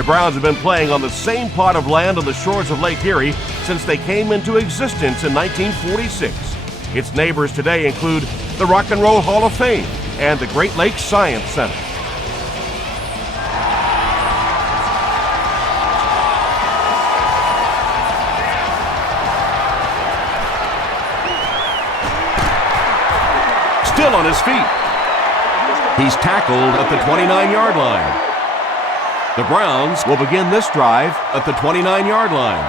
The Browns have been playing on the same plot of land on the shores of Lake Erie since they came into existence in 1946. Its neighbors today include the Rock and Roll Hall of Fame and the Great Lakes Science Center. Still on his feet. He's tackled at the 29-yard line. The Browns will begin this drive at the 29-yard line.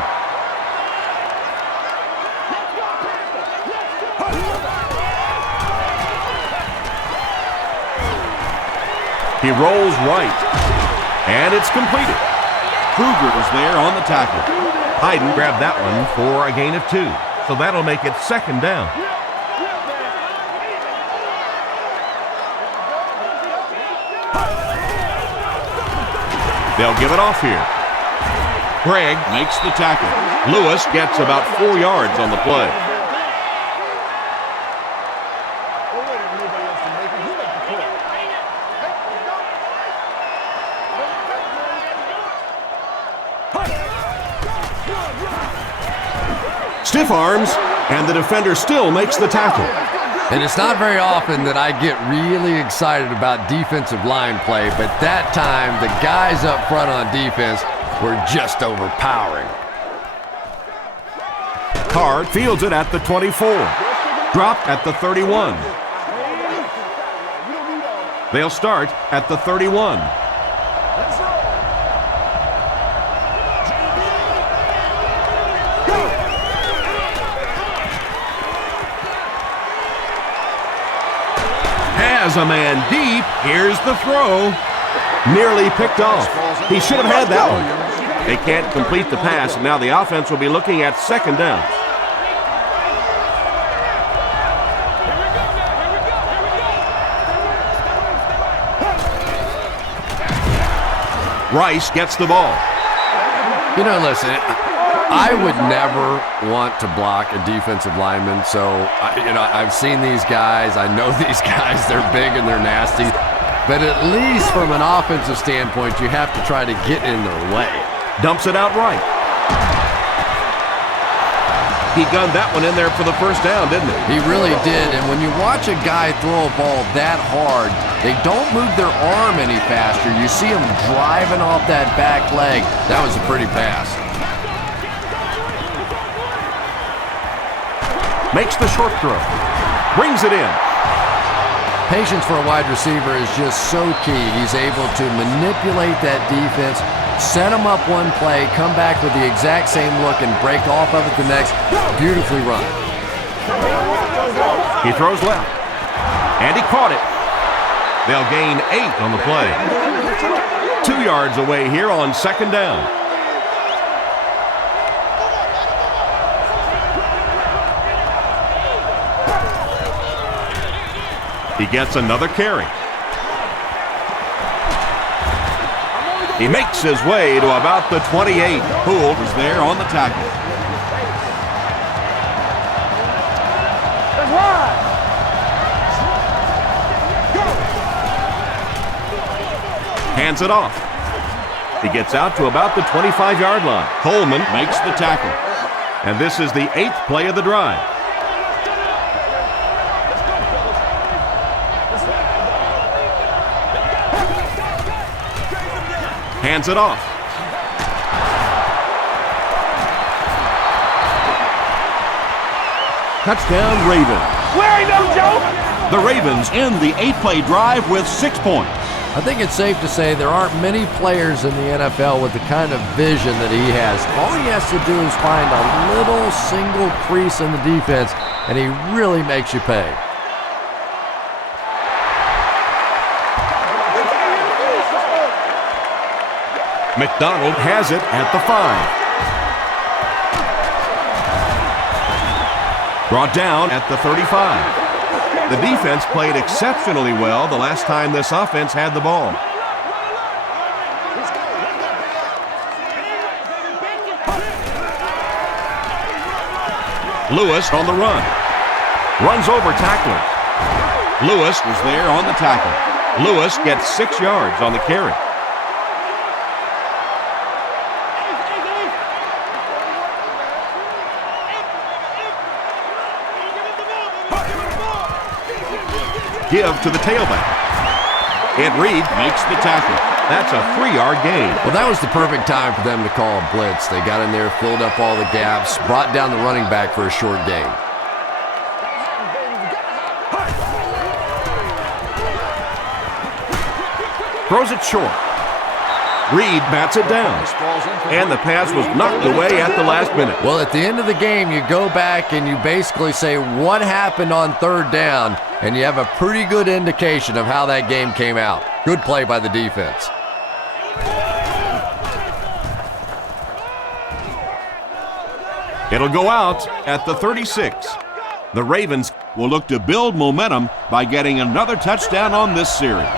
He rolls right, and it's completed. Kruger was there on the tackle. Hayden grabbed that one for a gain of 2, so that'll make it second down. They'll give it off here. Craig makes the tackle. Lewis gets about 4 yards on the play. Stiff arms, and the defender still makes the tackle. And it's not very often that I get really excited about defensive line play, but that time the guys up front on defense were just overpowering. Card fields it at the 24. Dropped at the 31. They'll start at the 31. Has a man deep. Here's the throw. Nearly picked off. He should have had that one. They can't complete the pass, and now the offense will be looking at second down. Rice gets the ball. You know, listen, I would never want to block a defensive lineman, so, I've seen these guys. I know these guys. They're big and they're nasty. But at least from an offensive standpoint, you have to try to get in their way. Dumps it out right. He gunned that one in there for the first down, didn't he? He really did. And when you watch a guy throw a ball that hard, they don't move their arm any faster. You see him driving off that back leg. That was a pretty pass. Makes the short throw. Brings it in. Patience for a wide receiver is just so key. He's able to manipulate that defense, set them up one play, come back with the exact same look, and break off of it the next. Beautifully run. He throws left. And he caught it. They'll gain 8 on the play. 2 yards away here on second down. He gets another carry. He makes his way to about the 28. Poole was there on the tackle. Hands it off. He gets out to about the 25-yard line. Coleman makes the tackle. And this is the 8th play of the drive. Hands it off. Touchdown, Ravens. Where he go, Joe? The Ravens end the 8-play drive with 6 points. I think it's safe to say there aren't many players in the NFL with the kind of vision that he has. All he has to do is find a little single crease in the defense, and he really makes you pay. McDonald has it at the 5. Brought down at the 35. The defense played exceptionally well the last time this offense had the ball. Lewis on the run. Runs over tacklers. Lewis was there on the tackle. Lewis gets 6 yards on the carry. give to the tailback. Ed Reed makes the tackle. That's a 3-yard gain. Well, that was the perfect time for them to call a blitz. They got in there, filled up all the gaps, brought down the running back for a short gain. Throws it short. Reed bats it down. And the pass was knocked away at the last minute. Well, at the end of the game, you go back and you basically say what happened on third down, and you have a pretty good indication of how that game came out. Good play by the defense. It'll go out at the 36. The Ravens will look to build momentum by getting another touchdown on this series.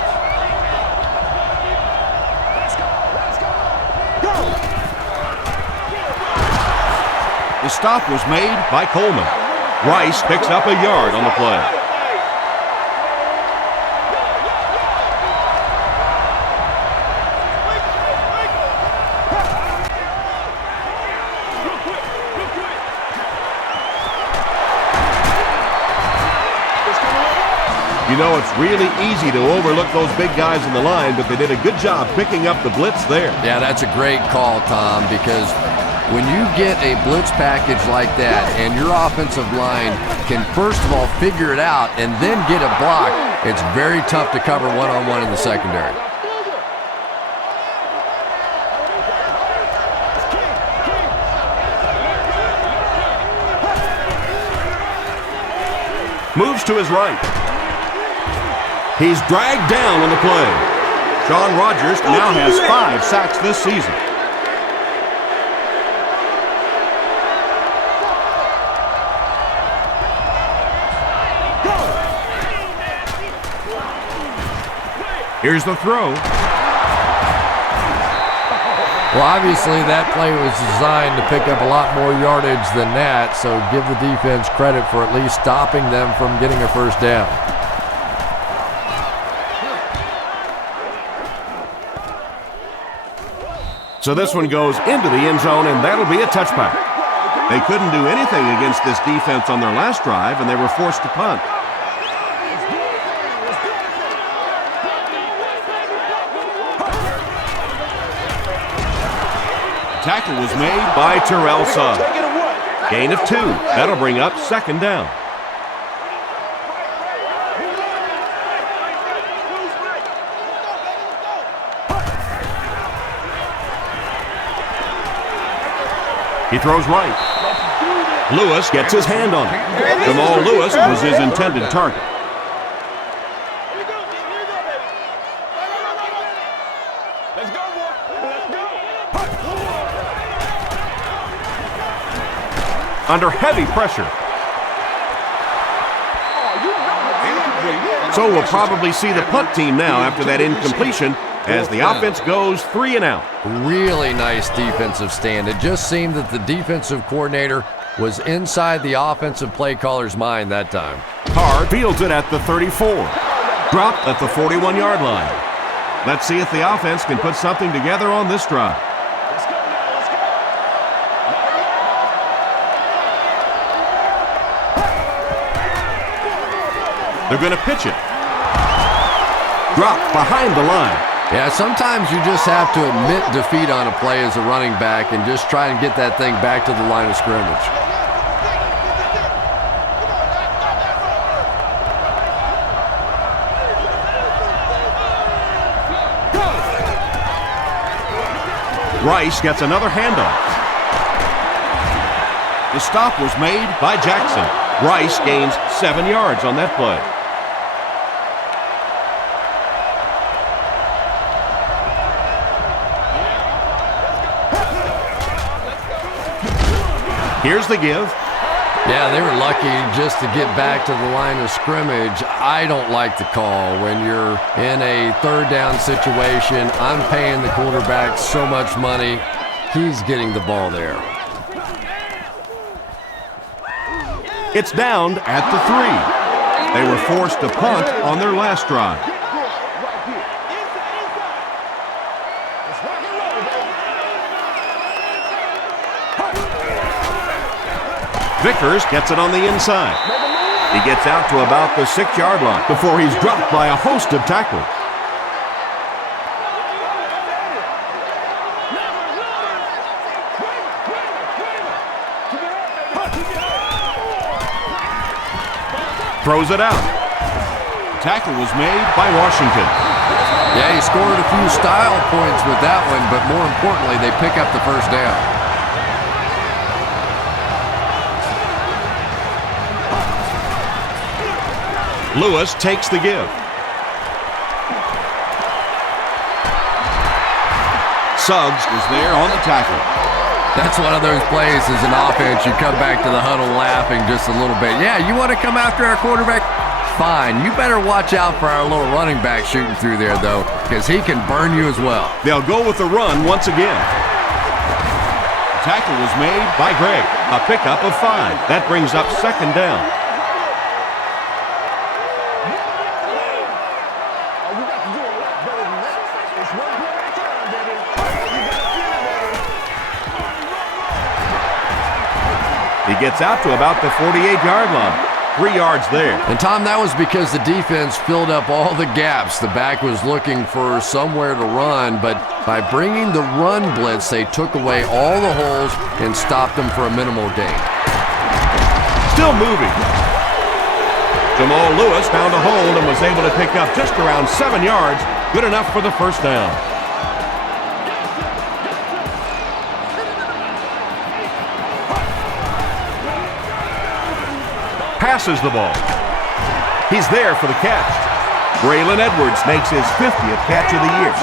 The stop was made by Coleman. Rice picks up a yard on the play. You know, it's really easy to overlook those big guys in the line, but they did a good job picking up the blitz there. Yeah, that's a great call, Tom, because when you get a blitz package like that and your offensive line can first of all figure it out and then get a block, it's very tough to cover one-on-one in the secondary. Moves to his right. He's dragged down on the play. Shaun Rogers now has 5 sacks this season. Here's the throw. Well, obviously that play was designed to pick up a lot more yardage than that, so give the defense credit for at least stopping them from getting a first down. So this one goes into the end zone, and that'll be a touchback. They couldn't do anything against this defense on their last drive, and they were forced to punt. Tackle was made by Terrell Suggs. Gain of 2. That'll bring up second down. He throws right. Lewis gets his hand on it. Jamal Lewis was his intended target. Under heavy pressure. So we'll probably see the punt team now after that incompletion as the offense goes 3 and out. Really nice defensive stand. It just seemed that the defensive coordinator was inside the offensive play caller's mind that time. Carr fields it at the 34. Dropped at the 41-yard line. Let's see if the offense can put something together on this drive. They're going to pitch it. Dropped behind the line. Yeah, sometimes you just have to admit defeat on a play as a running back and just try and get that thing back to the line of scrimmage. Rice gets another handoff. The stop was made by Jackson. Rice gains 7 yards on that play. Here's the give. Yeah, they were lucky just to get back to the line of scrimmage. I don't like the call when you're in a third down situation. I'm paying the quarterback so much money. He's getting the ball there. It's down at the 3. They were forced to punt on their last drive. Vickers gets it on the inside. He gets out to about the 6-yard line before he's dropped by a host of tackles. Throws it out. Tackle was made by Washington. Yeah, he scored a few style points with that one, but more importantly, they pick up the first down. Lewis takes the give. Suggs is there on the tackle. That's one of those plays as an offense. You come back to the huddle laughing just a little bit. Yeah, you want to come after our quarterback? Fine. You better watch out for our little running back shooting through there, though, because he can burn you as well. They'll go with the run once again. Tackle was made by Gregg. A pickup of 5. That brings up second down. He gets out to about the 48-yard line. 3 yards there. And, Tom, that was because the defense filled up all the gaps. The back was looking for somewhere to run, but by bringing the run blitz, they took away all the holes and stopped them for a minimal gain. Still moving. Jamal Lewis found a hole and was able to pick up just around 7 yards. Good enough for the first down. Passes the ball. He's there for the catch. Braylon Edwards makes his 50th catch of the year.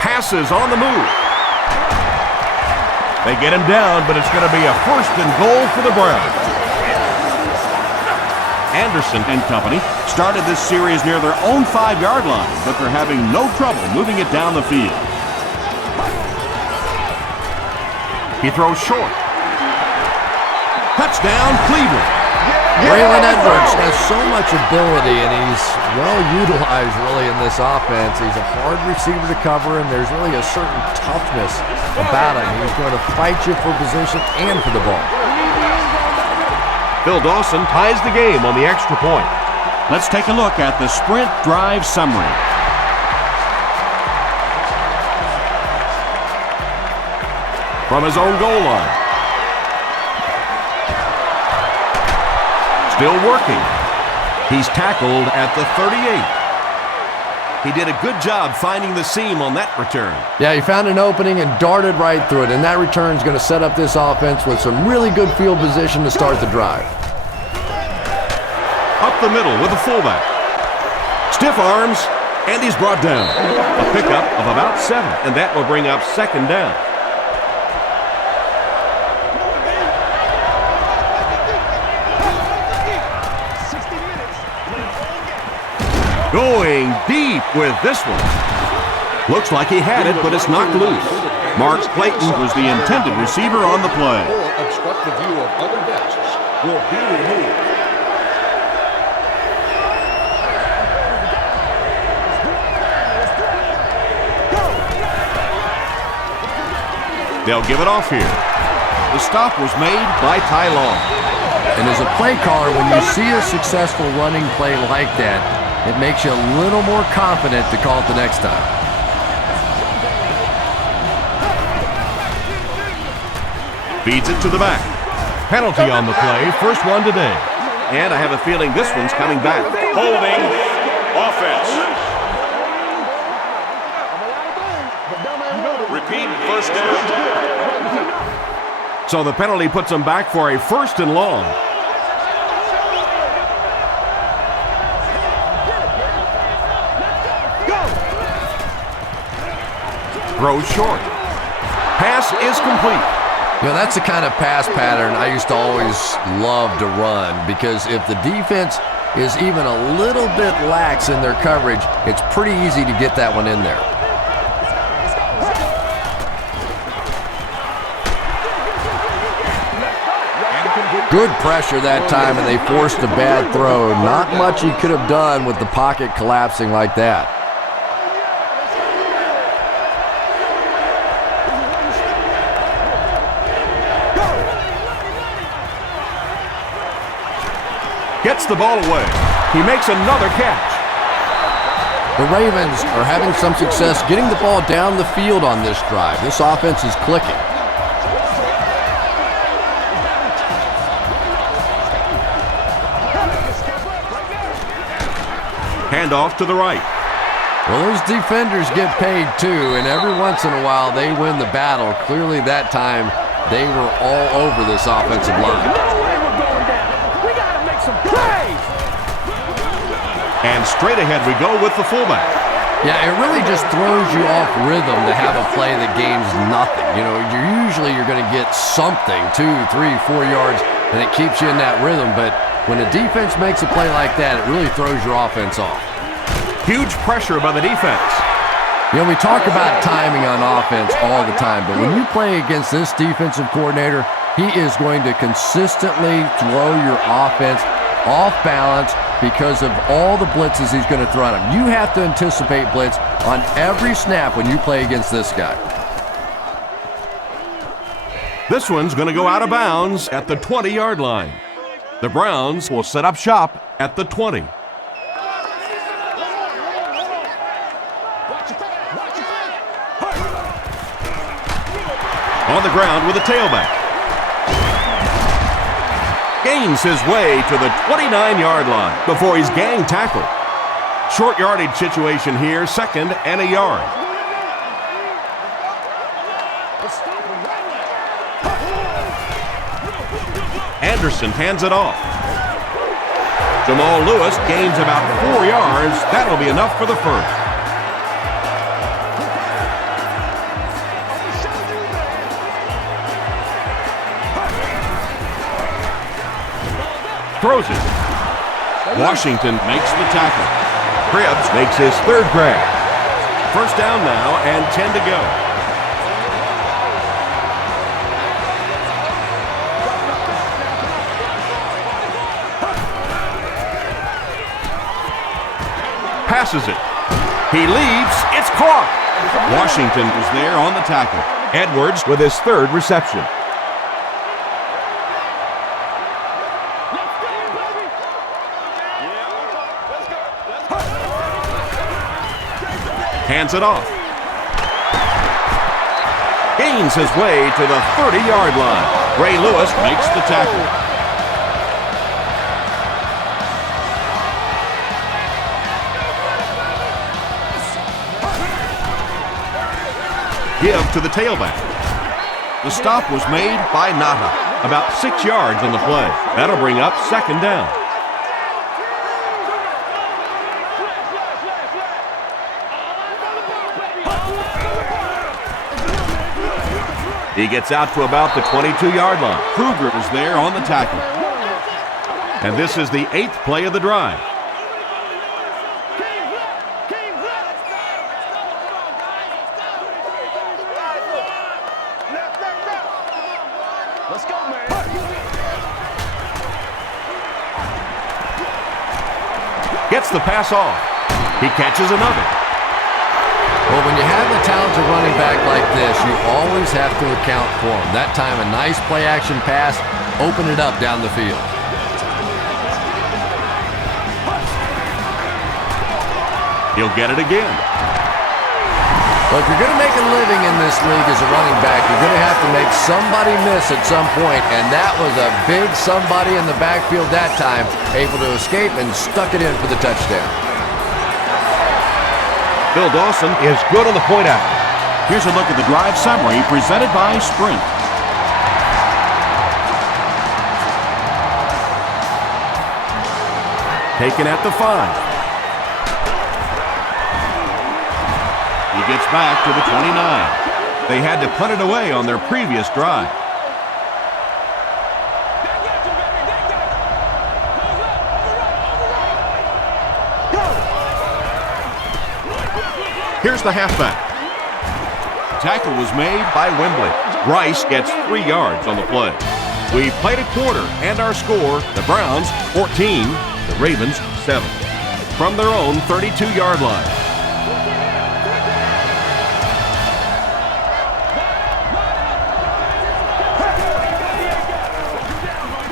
Passes on the move. They get him down, but it's going to be a 1st and goal for the Browns. Anderson and company started this series near their own 5-yard line, but they're having no trouble moving it down the field. He throws short. Touchdown, Cleveland. Braylon Edwards has so much ability, and he's well utilized really in this offense. He's a hard receiver to cover, and there's really a certain toughness about him. He's going to fight you for position and for the ball. Phil Dawson ties the game on the extra point. Let's take a look at the sprint drive summary. From his own goal line. Still working. He's tackled at the 38. He did a good job finding the seam on that return. Yeah, he found an opening and darted right through it, and that return is going to set up this offense with some really good field position to start the drive. Up the middle with the fullback. Stiff arms, and he's brought down. A pickup of about 7, and that will bring up second down. Going deep with this one. Looks like he had it, but it's knocked loose. Mark Clayton was the intended receiver on the play. Obstruct the view of other guests will be removed. They'll give it off here. The stop was made by Ty Long. And as a play caller, when you see a successful running play like that, it makes you a little more confident to call it the next time. Feeds it to the back. Penalty on the play, first one today. And I have a feeling this one's coming back. Holding offense. Repeat, first down. So the penalty puts them back for a 1st and long. Throws short. Pass is complete. You know, that's the kind of pass pattern I used to always love to run, because if the defense is even a little bit lax in their coverage, it's pretty easy to get that one in there. Good pressure that time, and they forced a bad throw. Not much he could have done with the pocket collapsing like that. Gets the ball away. He makes another catch. The Ravens are having some success getting the ball down the field on this drive. This offense is clicking. Handoff to the right. Well, those defenders get paid too, and every once in a while they win the battle. Clearly that time they were all over this offensive line. No way we're going down. We got to make some plays. And straight ahead we go with the fullback. Yeah, it really just throws you off rhythm to have a play that gains nothing. You know, you're going to get something, 2, 3, 4 yards, and it keeps you in that rhythm. But when a defense makes a play like that, it really throws your offense off. Huge pressure by the defense. You know, we talk about timing on offense all the time, but when you play against this defensive coordinator, he is going to consistently throw your offense off balance because of all the blitzes he's going to throw at him. You have to anticipate blitz on every snap when you play against this guy. This one's going to go out of bounds at the 20-yard line. The Browns will set up shop at the 20. On the ground with a tailback. Gains his way to the 29-yard line before he's gang tackled. Short yardage situation here, 2nd and a yard. Anderson hands it off. Jamal Lewis gains about 4 yards. That'll be enough for the first. Throws it. Washington makes the tackle. Cribbs makes his 3rd grab. First down now and 10 to go. Passes it. He leaps. It's caught. Washington was there on the tackle. Edwards with his 3rd reception. Hands it off. Gains his way to the 30-yard line. Ray Lewis makes the tackle. Give to the tailback. The stop was made by Nata. About 6 yards on the play. That'll bring up 2nd down. He gets out to about the 22-yard line. Kruger is there on the tackle. And this is the 8th play of the drive. Gets the pass off. He catches another. Well, when you have a talented running back like this, you always have to account for him. That time, a nice play-action pass, open it up down the field. He'll get it again. Well, if you're going to make a living in this league as a running back, you're going to have to make somebody miss at some point, and that was a big somebody in the backfield that time, able to escape and stuck it in for the touchdown. Phil Dawson is good on the point out. Here's a look at the drive summary presented by Sprint. Taken at the 5. He gets back to the 29. They had to punt it away on their previous drive. Here's the halfback. Tackle was made by Wembley. Rice gets 3 yards on the play. We played a quarter, and our score, the Browns 14, the Ravens 7. From their own 32-yard line.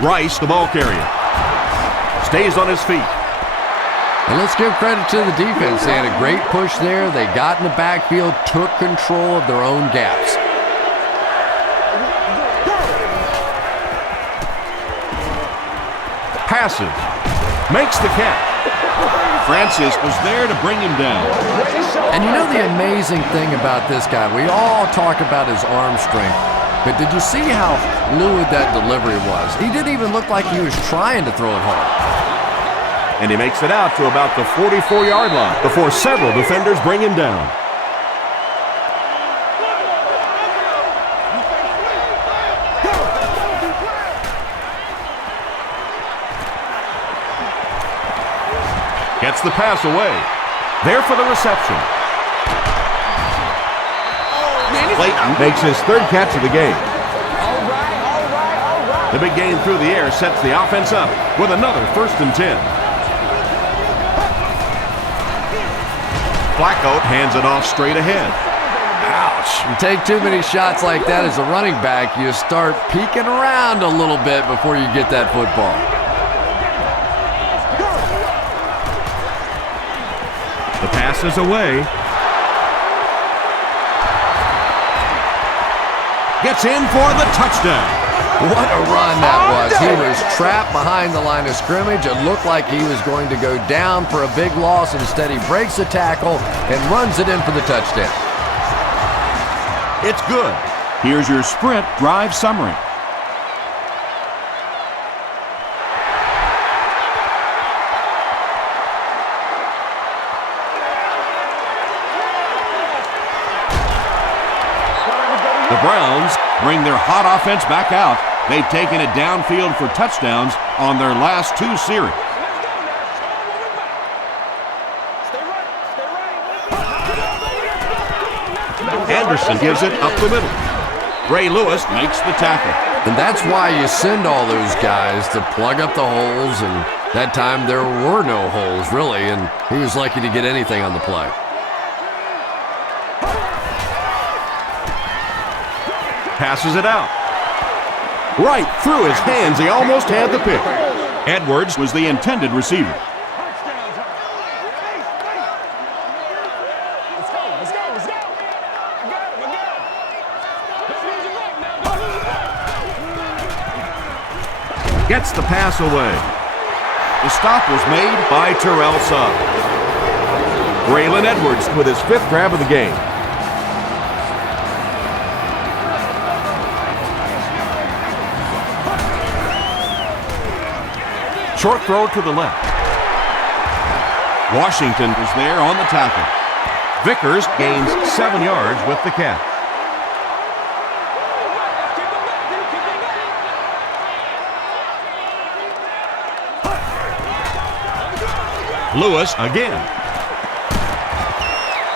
Rice, the ball carrier. stays on his feet. And let's give credit to the defense. They had a great push there. They got in the backfield, took control of their own gaps. Passes. Makes the catch. Francis was there to bring him down. And you know the amazing thing about this guy, we all talk about his arm strength, but did you see how fluid that delivery was? He didn't even look like he was trying to throw it hard. And he makes it out to about the 44-yard line before several defenders bring him down. Gets the pass away. There for the reception. Clayton makes his third catch of the game. The big game through the air sets the offense up with another 1st and 10. Flacco hands it off straight ahead. Ouch. You take too many shots like that as a running back, you start peeking around a little bit before you get that football. The pass is away. Gets in for the touchdown. What a run that was. He was trapped behind the line of scrimmage. It looked like he was going to go down for a big loss. Instead, he breaks the tackle and runs it in for the touchdown. It's good. Here's your sprint drive summary. The Browns bring their hot offense back out. They've taken it downfield for touchdowns on their last 2 series. Anderson gives it up the middle. Ray Lewis makes the tackle. And that's why you send all those guys to plug up the holes, and that time there were no holes, really, and he was lucky to get anything on the play. Passes it out. Right through his hands. He almost had the pick. Edwards was the intended receiver. Gets the pass away. The stop was made by Terrell Suggs. Braylon Edwards with his 5th grab of the game. Short throw to the left. Washington is there on the tackle. Vickers gains 7 yards with the catch. Lewis again.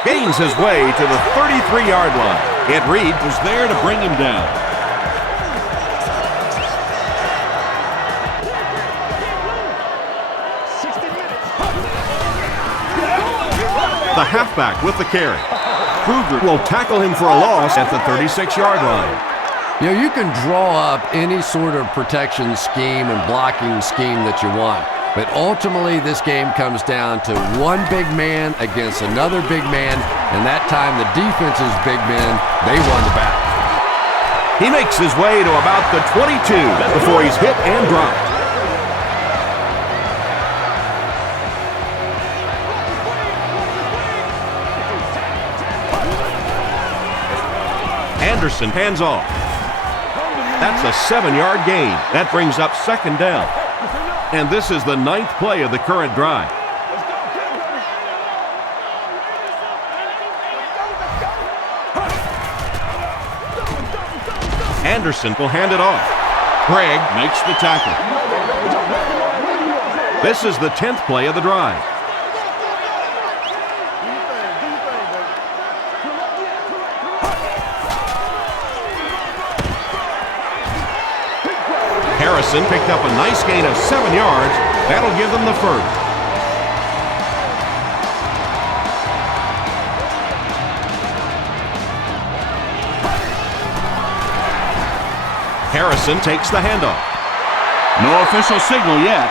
Gains his way to the 33-yard line. Ed Reed was there to bring him down. The halfback with the carry. Kruger will tackle him for a loss at the 36-yard line. You know, you can draw up any sort of protection scheme and blocking scheme that you want, but ultimately this game comes down to one big man against another big man, and that time the defense's big men, they won the battle. He makes his way to about the 22 before he's hit and dropped. Anderson hands off. That's a 7-yard gain. That brings up 2nd down. And this is the 9th play of the current drive. Anderson will hand it off. Craig makes the tackle. This is the 10th play of the drive. Harrison picked up a nice gain of 7 yards. That'll give them the first. Harrison takes the handoff. No official signal yet.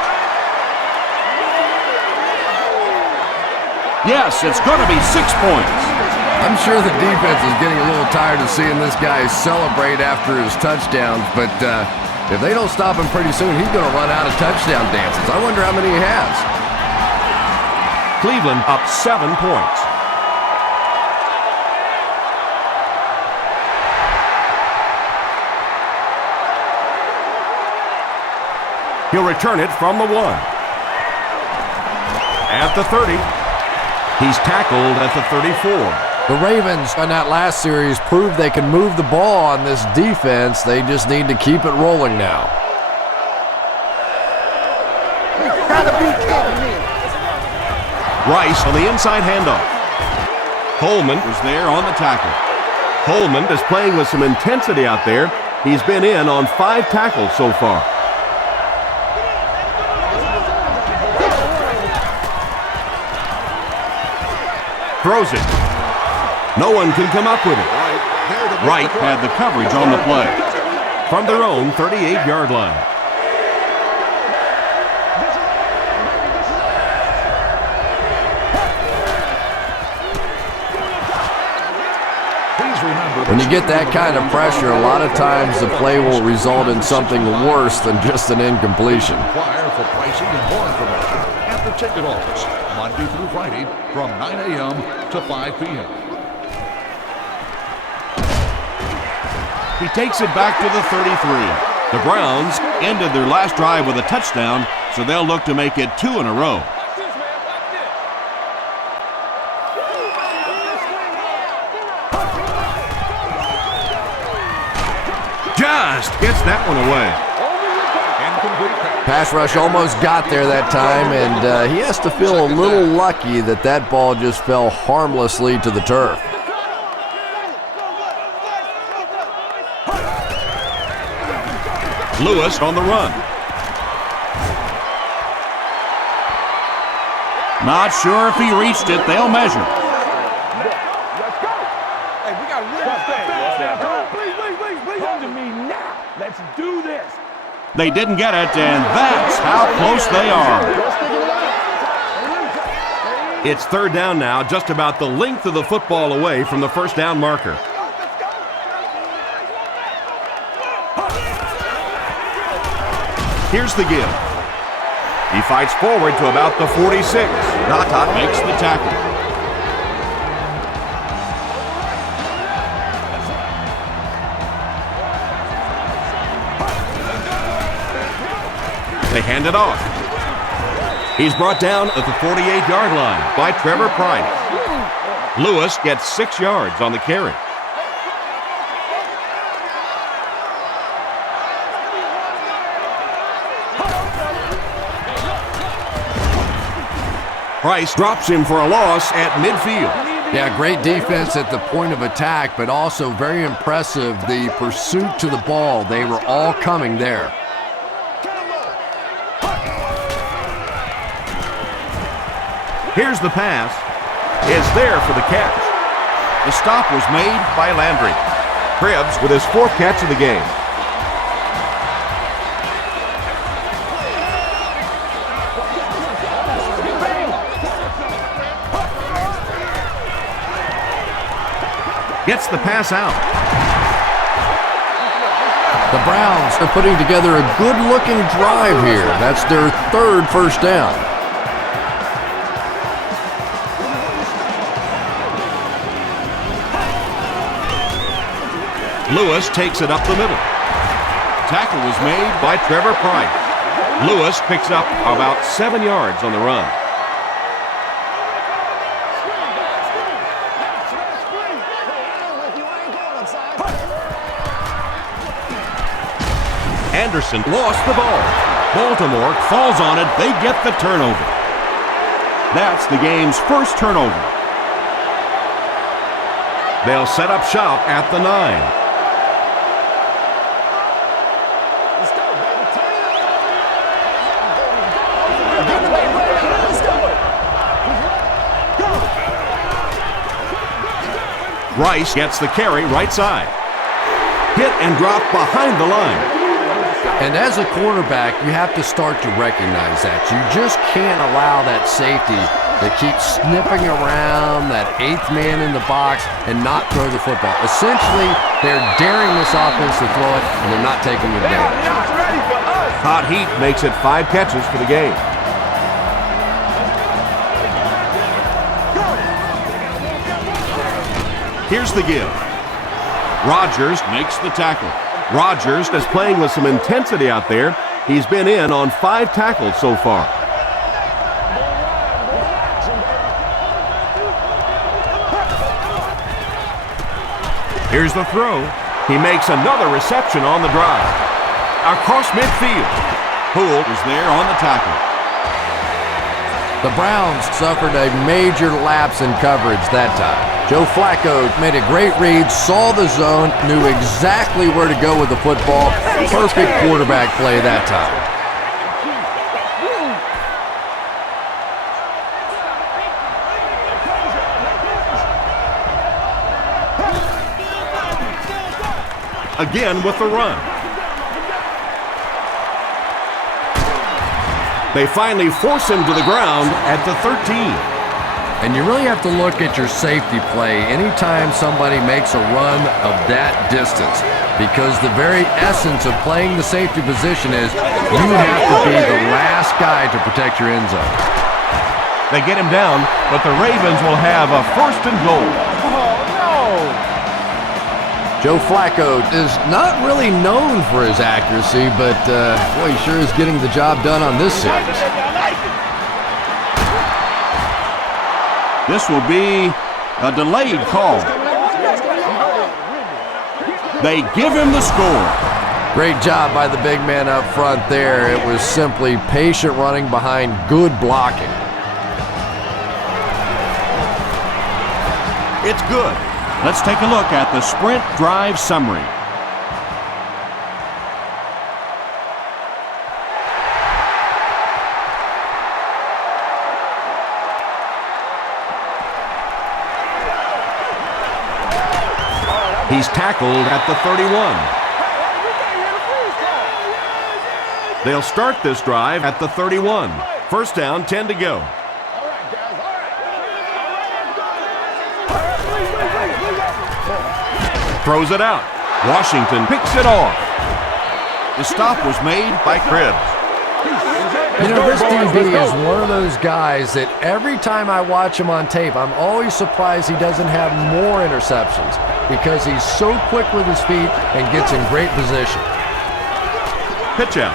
Yes, it's going to be 6 points. I'm sure the defense is getting a little tired of seeing this guy celebrate after his touchdowns, but if they don't stop him pretty soon, he's going to run out of touchdown dances. I wonder how many he has. Cleveland up 7 points. He'll return it from the 1. At the 30. He's tackled at the 34. The Ravens in that last series proved they can move the ball on this defense. They just need to keep it rolling now. Rice on the inside handoff. Coleman was there on the tackle. Coleman is playing with some intensity out there. He's been in on 5 tackles so far. Throws it. No one can come up with it. Wright had the coverage on the play. From their own 38-yard line. When you get that kind of pressure, a lot of times the play will result in something worse than just an incompletion. Inquire for pricing and more information at the ticket office, Monday through Friday from 9 a.m. to 5 p.m. He takes it back to the 33. The Browns ended their last drive with a touchdown, so they'll look to make it 2 in a row. Just gets that one away. Pass rush almost got there that time, and he has to feel a little lucky that that ball just fell harmlessly to the turf. Lewis on the run. Not sure if he reached it. They'll measure. Let's go. Hey, we got to please, come to me now. Let's do this. They didn't get it, and that's how close they are. It's 3rd down now, just about the length of the football away from the first down marker. Here's the give. He fights forward to about the 46. Nata makes the tackle. They hand it off. He's brought down at the 48-yard line by Trevor Price. Lewis gets 6 yards on the carry. Price drops him for a loss at midfield. Yeah, great defense at the point of attack, but also very impressive the pursuit to the ball. They were all coming there. Here's the pass. It's there for the catch. The stop was made by Landry. Cribbs with his 4th catch of the game. Gets the pass out. The Browns are putting together a good-looking drive here. That's their 3rd first down. Lewis takes it up the middle. Tackle was made by Trevor Price. Lewis picks up about 7 yards on the run. Anderson lost the ball. Baltimore falls on it. They get the turnover. That's the game's first turnover. They'll set up shop at the 9. Rice gets the carry right side. Hit and drop behind the line. And as a quarterback, you have to start to recognize that. You just can't allow that safety that keep sniffing around that 8th man in the box and not throw the football. Essentially, they're daring this offense to throw it, and they're not taking advantage. Hot Heat makes it 5 catches for the game. Here's the give. Rodgers makes the tackle. Rodgers is playing with some intensity out there. He's been in on 5 tackles so far. Here's the throw. He makes another reception on the drive. Across midfield. Poole is there on the tackle. The Browns suffered a major lapse in coverage that time. Joe Flacco made a great read, saw the zone, knew exactly where to go with the football. Perfect quarterback play that time. Again with the run. They finally force him to the ground at the 13. And you really have to look at your safety play anytime somebody makes a run of that distance, because the very essence of playing the safety position is you have to be the last guy to protect your end zone. They get him down, but the Ravens will have a 1st and goal. Joe Flacco is not really known for his accuracy, but boy, he sure is getting the job done on this series. This will be a delayed call. They give him the score. Great job by the big man up front there. It was simply patient running behind good blocking. It's good. Let's take a look at the sprint drive summary. He's tackled at the 31. They'll start this drive at the 31. 1st down, 10 to go. Throws it out. Washington picks it off. The stop was made by Cribbs. You know, this DB is one of those guys that every time I watch him on tape, I'm always surprised he doesn't have more interceptions because he's so quick with his feet and gets in great position. Pitch out.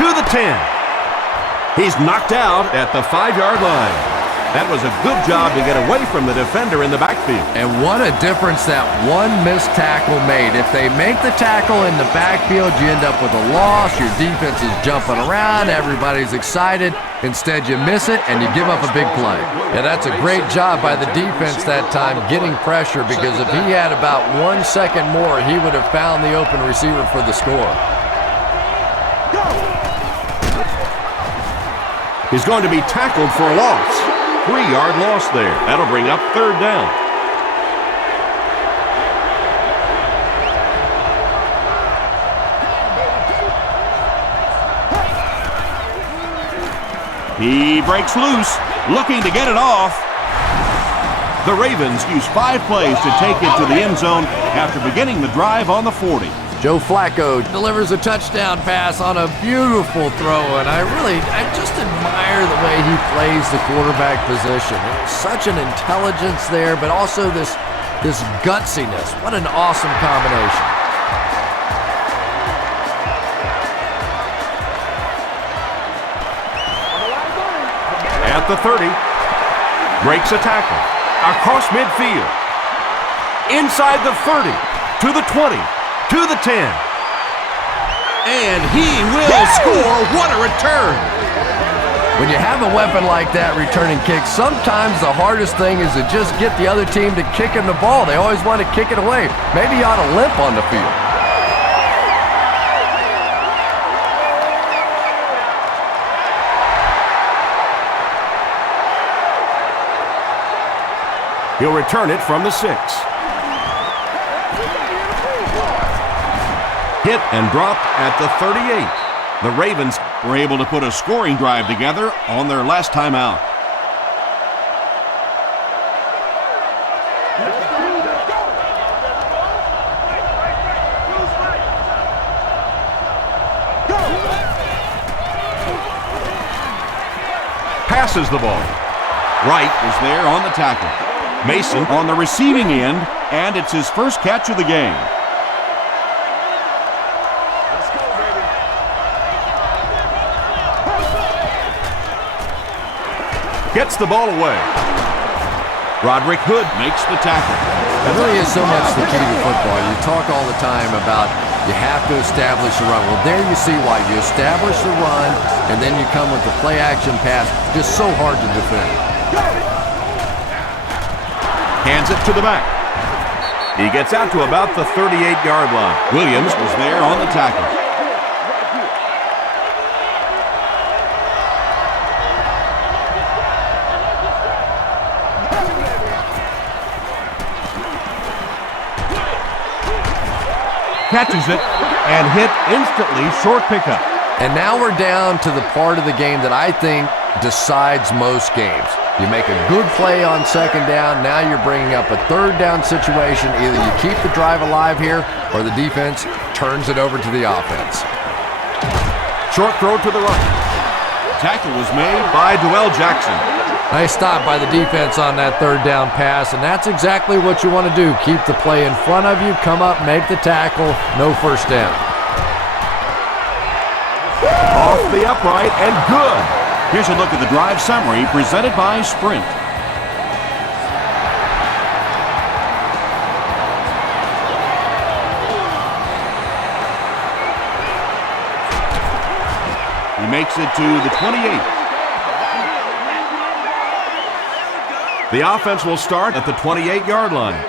To the 10. He's knocked out at the 5-yard line. That was a good job to get away from the defender in the backfield. And what a difference that one missed tackle made. If they make the tackle in the backfield, you end up with a loss. Your defense is jumping around. Everybody's excited. Instead, you miss it, and you give up a big play. Yeah, that's a great job by the defense that time getting pressure, because if he had about 1 second more, he would have found the open receiver for the score. He's going to be tackled for a loss. 3-yard loss there. That'll bring up 3rd down. He breaks loose, looking to get it off. The Ravens use 5 plays to take it to the end zone after beginning the drive on the 40. Joe Flacco delivers a touchdown pass on a beautiful throw, and I just admire the way he plays the quarterback position. Such an intelligence there, but also this gutsiness. What an awesome combination. At the 30, breaks a tackle, across midfield, inside the 30, to the 20, to the 10. And he will score. What a return. When you have a weapon like that returning kicks, sometimes the hardest thing is to just get the other team to kick him the ball. They always want to kick it away. Maybe he ought to limp on the field. He'll return it from the 6. Hit and dropped at the 38. The Ravens were able to put a scoring drive together on their last time out. Passes the ball. Wright was there on the tackle. Mason on the receiving end, and it's his first catch of the game. Let's go, baby. Gets the ball away. Roderick Hood makes the tackle. It really is so much the key to football. You talk all the time about you have to establish the run. Well, there you see why. You establish the run, and then you come with the play-action pass. Just so hard to defend. Hands it to the back. He gets out to about the 38-yard line. Williams was there on the tackle. Catches it and hit instantly, short pickup. And now we're down to the part of the game that I think decides most games. You make a good play on second down, now you're bringing up a third down situation. Either you keep the drive alive here or the defense turns it over to the offense. Short throw to the right. Tackle was made by Dwell Jackson. Nice stop by the defense on that third down pass, and that's exactly what you want to do. Keep the play in front of you, come up, make the tackle, no first down. Off the upright and good. Here's a look at the drive summary presented by Sprint. He makes it to the 28. The offense will start at the 28-yard line.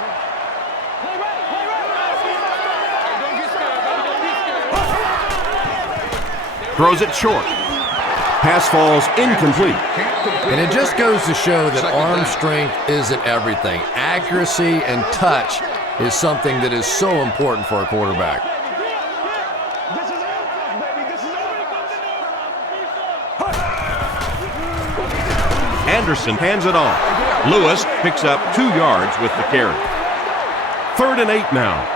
Throws it short. Pass falls incomplete. And it just goes to show that arm strength isn't everything. Accuracy and touch is something that is so important for a quarterback. Anderson hands it off. Lewis picks up 2 yards with the carry. 3rd and 8 now.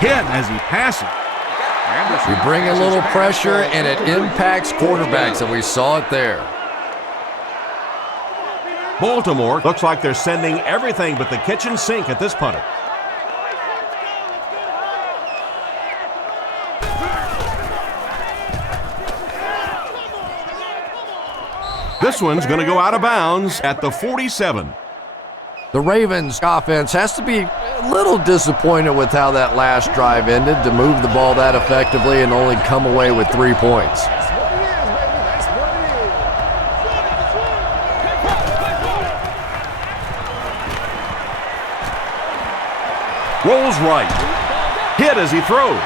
Hit as he passes. You bring a little pressure and it impacts quarterbacks, and we saw it there. Baltimore looks like they're sending everything but the kitchen sink at this punter. This one's going to go out of bounds at the 47. The Ravens offense has to be a little disappointed with how that last drive ended, to move the ball that effectively and only come away with 3 points. Rolls right. Hit as he throws.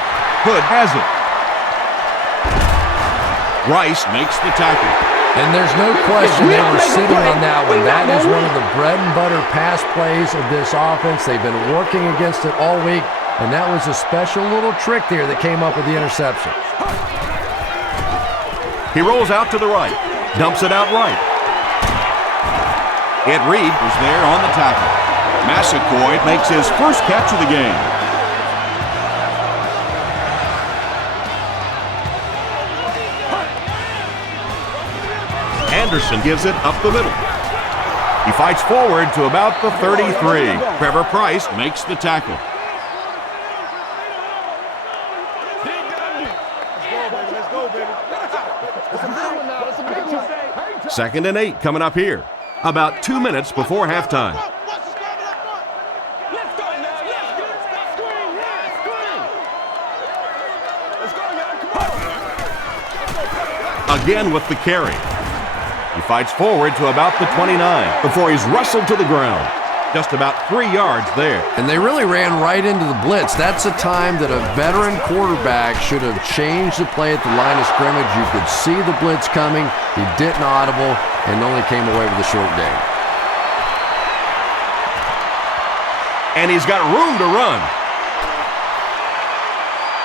Hood has it. Rice makes the tackle. And there's no question they were sitting on that one. That is one of the bread and butter pass plays of this offense. They've been working against it all week, and that was a special little trick there that came up with the interception. He rolls out to the right, dumps it out right. Ed Reed was there on the tackle. Massaquoi makes his first catch of the game. Anderson gives it up the middle. He fights forward to about the 33. Trevor Price makes the tackle. Second and 8 coming up here. About 2 minutes before halftime. Again with the carry. He fights forward to about the 29 before he's wrestled to the ground. Just about 3 yards there. And they really ran right into the blitz. That's a time that a veteran quarterback should have changed the play at the line of scrimmage. You could see the blitz coming. He didn't audible and only came away with a short gain. and he's got room to run.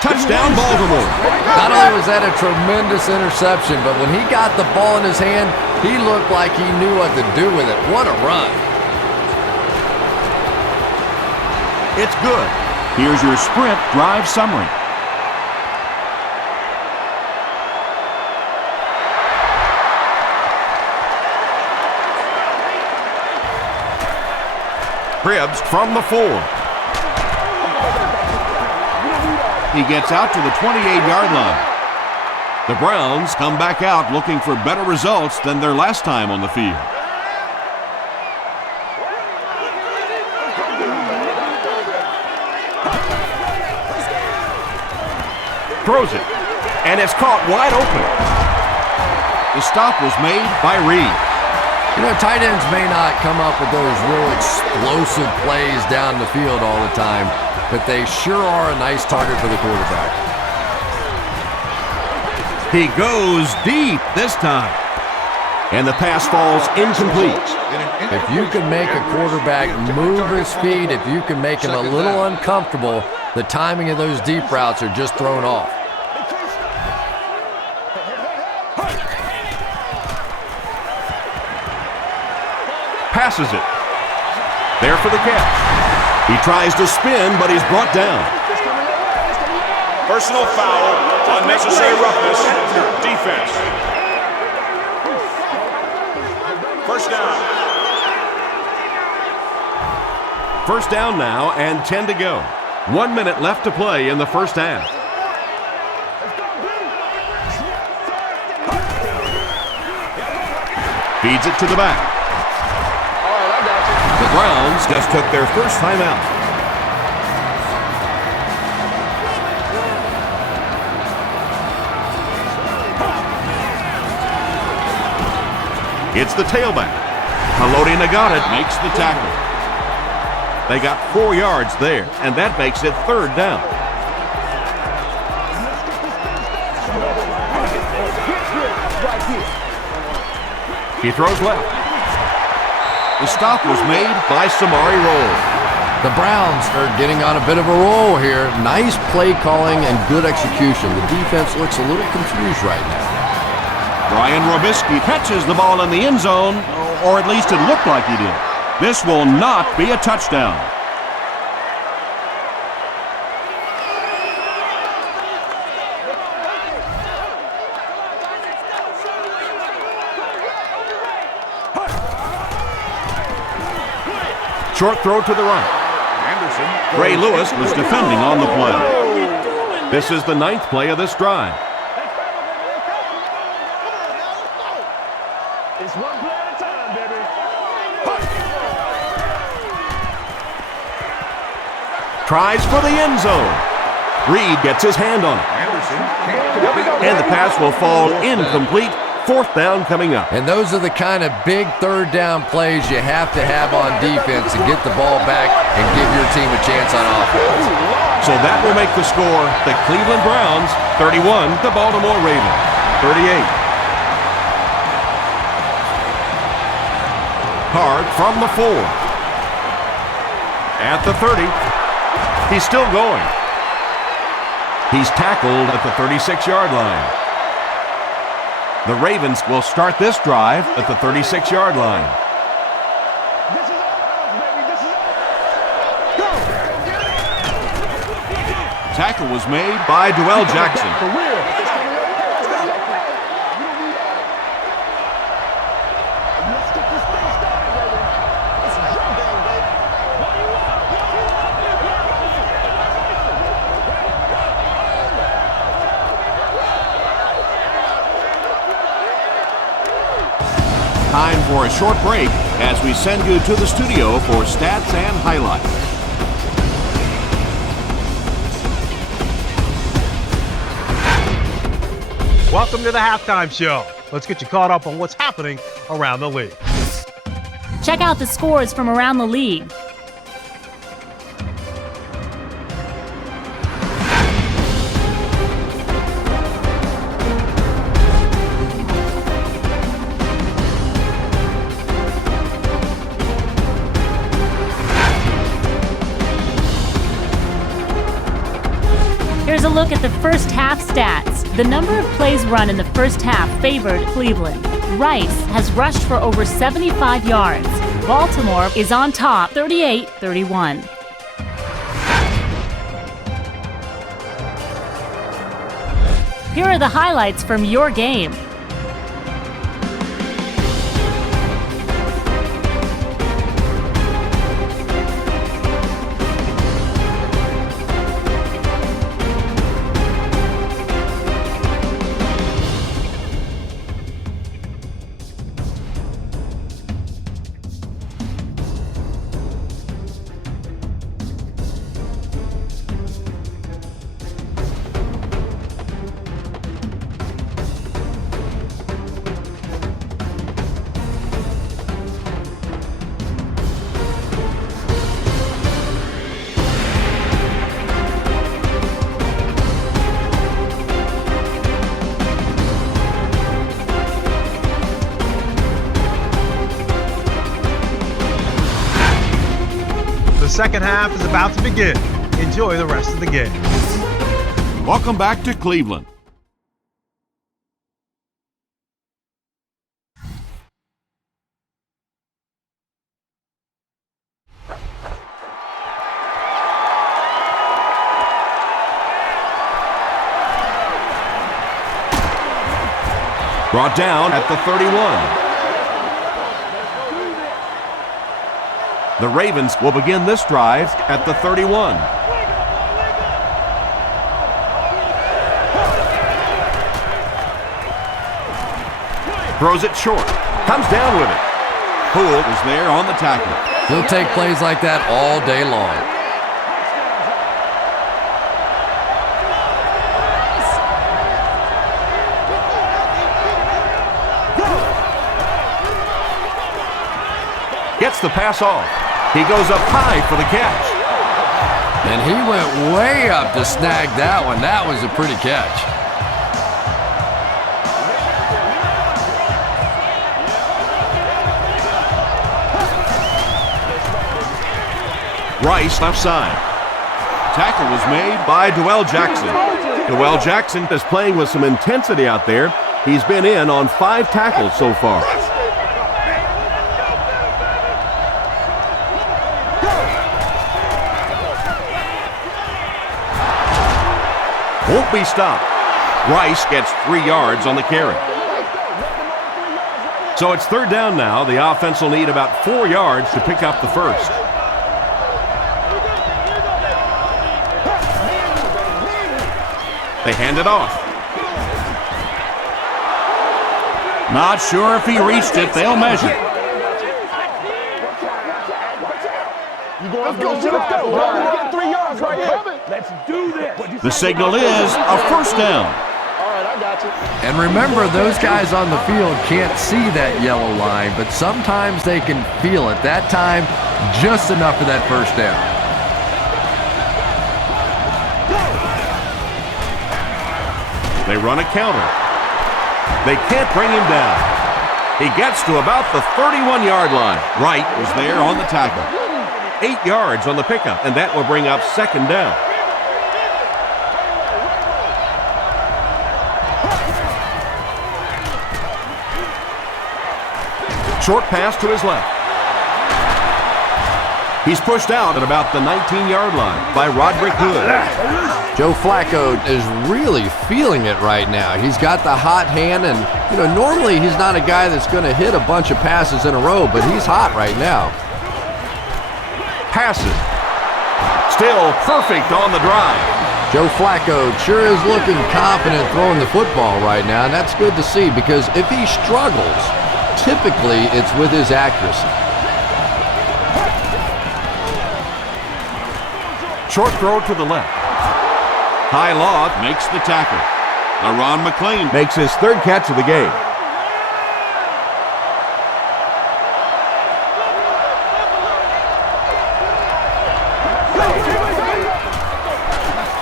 Touchdown, Baltimore. Not only was that a tremendous interception, but when he got the ball in his hand, he looked like he knew what to do with it. What a run. It's good. Here's your sprint drive summary. Cribbs from the 4. He gets out to the 28-yard line. The Browns come back out looking for better results than their last time on the field. Throws it, and it's caught wide open. The stop was made by Reed. You know, tight ends may not come up with those real explosive plays down the field all the time, but they sure are a nice target for the quarterback. He goes deep this time. And the pass falls incomplete. If you can make a quarterback move his feet, if you can make him a little uncomfortable, the timing of those deep routes are just thrown off. Passes it. There for the catch. He tries to spin, but he's brought down. Personal foul, unnecessary roughness, defense. First down. First down now and 10 to go. 1 minute left to play in the first half. Feeds it to the back. The Browns just took their first time out. It's the tailback. Haloti Nagata makes the tackle. They got 4 yards there, and that makes it third down. He throws left. The stop was made by Samari Roll. The Browns are getting on a bit of a roll here. Nice play calling and good execution. The defense looks a little confused right now. Brian Robisky catches the ball in the end zone, or at least it looked like he did. This will not be a touchdown. Short throw to the right. Ray Lewis was defending on the play. This is the 9th play of this drive. It's one play at a time, baby. Tries for the end zone. Reed gets his hand on it. And the pass will fall incomplete. 4th down coming up. And those are the kind of big third down plays you have to have on defense to get the ball back and give your team a chance on offense. So that will make the score the Cleveland Browns 31, the Baltimore Ravens 38. Hard from the 4. At the 30. He's still going. He's tackled at the 36-yard line. The Ravens will start this drive at the 36-yard line. This is ours, baby. This is ours. Go. Tackle was made by Dwell Jackson. For real. Let's get this thing started, baby. This is your game, baby. Time for a short break as we send you to the studio for stats and highlights. Welcome to the Halftime Show. Let's get you caught up on what's happening around the league. Check out the scores from around the league. stats. The number of plays run in the first half favored Cleveland. Rice has rushed for over 75 yards. Baltimore is on top, 38-31. Here are the highlights from your game. The second half is about to begin. Enjoy the rest of the game. Welcome back to Cleveland. Brought down at the 31. The Ravens will begin this drive at the 31. Throws it short. Comes down with it. Poole is there on the tackle. He'll take plays like that all day long. Gets the pass off. He goes up high for the catch. And he went way up to snag that one. That was a pretty catch. Rice left side. Tackle was made by Dwell Jackson. Dwell Jackson is playing with some intensity out there. He's been in on 5 tackles so far. Won't be stopped. Rice gets 3 yards on the carry. So it's third down now. The offense will need about 4 yards to pick up the first. They hand it off. Not sure if he reached it. They'll measure. Let's go. Get 3 yards right here. Let's do this. The signal is a first down. All right, I got you. And remember, those guys on the field can't see that yellow line, but sometimes they can feel it. That time, just enough for that first down. They run a counter. They can't bring him down. He gets to about the 31-yard line. Wright is there on the tackle. 8 yards on the pickup, and that will bring up second down. Short pass to his left. He's pushed out at about the 19-yard line by Roderick Hood. Joe Flacco is really feeling it right now. He's got the hot hand, and normally he's not a guy that's going to hit a bunch of passes in a row, but he's hot right now. Passes. Still perfect on the drive. Joe Flacco sure is looking confident throwing the football right now, and that's good to see because if he struggles, typically it's with his accuracy. Short throw to the left. High loft makes the tackle. LaRon McClain makes his third catch of the game.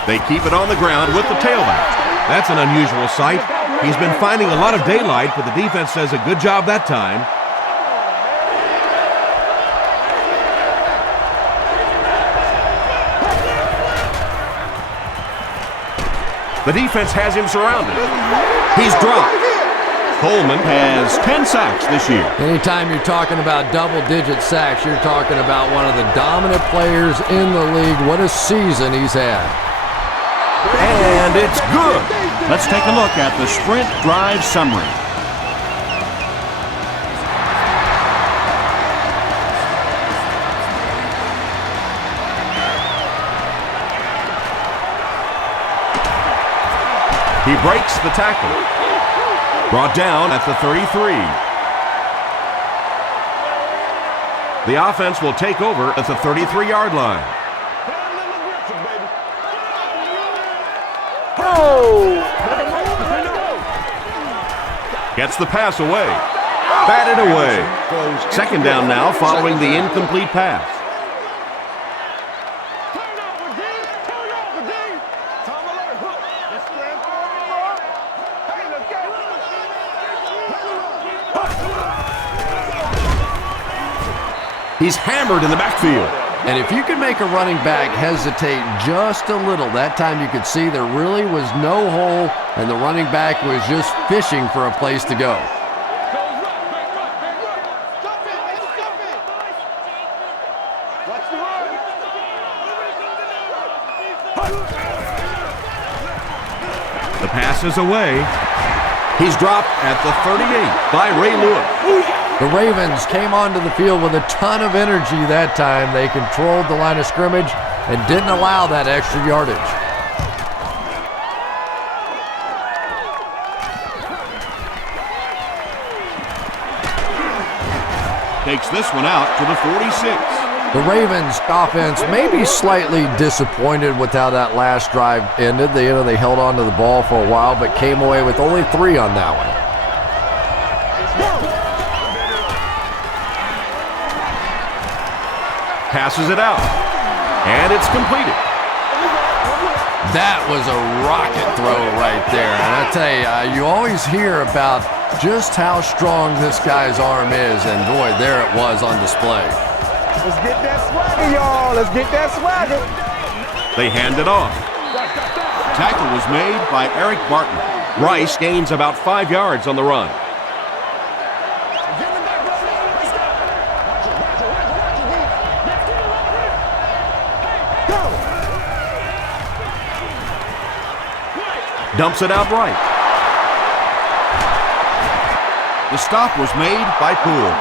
They keep it on the ground with the tailback. That's an unusual sight. He's been finding a lot of daylight, but the defense does a good job that time. The defense has him surrounded. He's dropped. Coleman has 10 sacks this year. Anytime you're talking about double-digit sacks, you're talking about one of the dominant players in the league. What a season he's had. And it's good. Let's take a look at the sprint drive summary. He breaks the tackle. Brought down at the 33. The offense will take over at the 33-yard line. Gets the pass away. Batted away. Second down now following the incomplete pass. He's hammered in the backfield. And if you can make a running back hesitate just a little, that time you could see there really was no hole and the running back was just fishing for a place to go. The pass is away. He's dropped at the 38 by Ray Lewis. The Ravens came onto the field with a ton of energy that time. They controlled the line of scrimmage and didn't allow that extra yardage. Takes this one out to the 46. The Ravens offense may be slightly disappointed with how that last drive ended. They held on to the ball for a while, but came away with only 3 on that one. Passes it out. And it's completed. That was a rocket throw right there. And I tell you, you always hear about just how strong this guy's arm is. And boy, there it was on display. Let's get that swagger, y'all. Let's get that swagger. They hand it off. Tackle was made by Eric Barton. Rice gains about 5 yards on the run. Dumps it out right. The stop was made by Poole.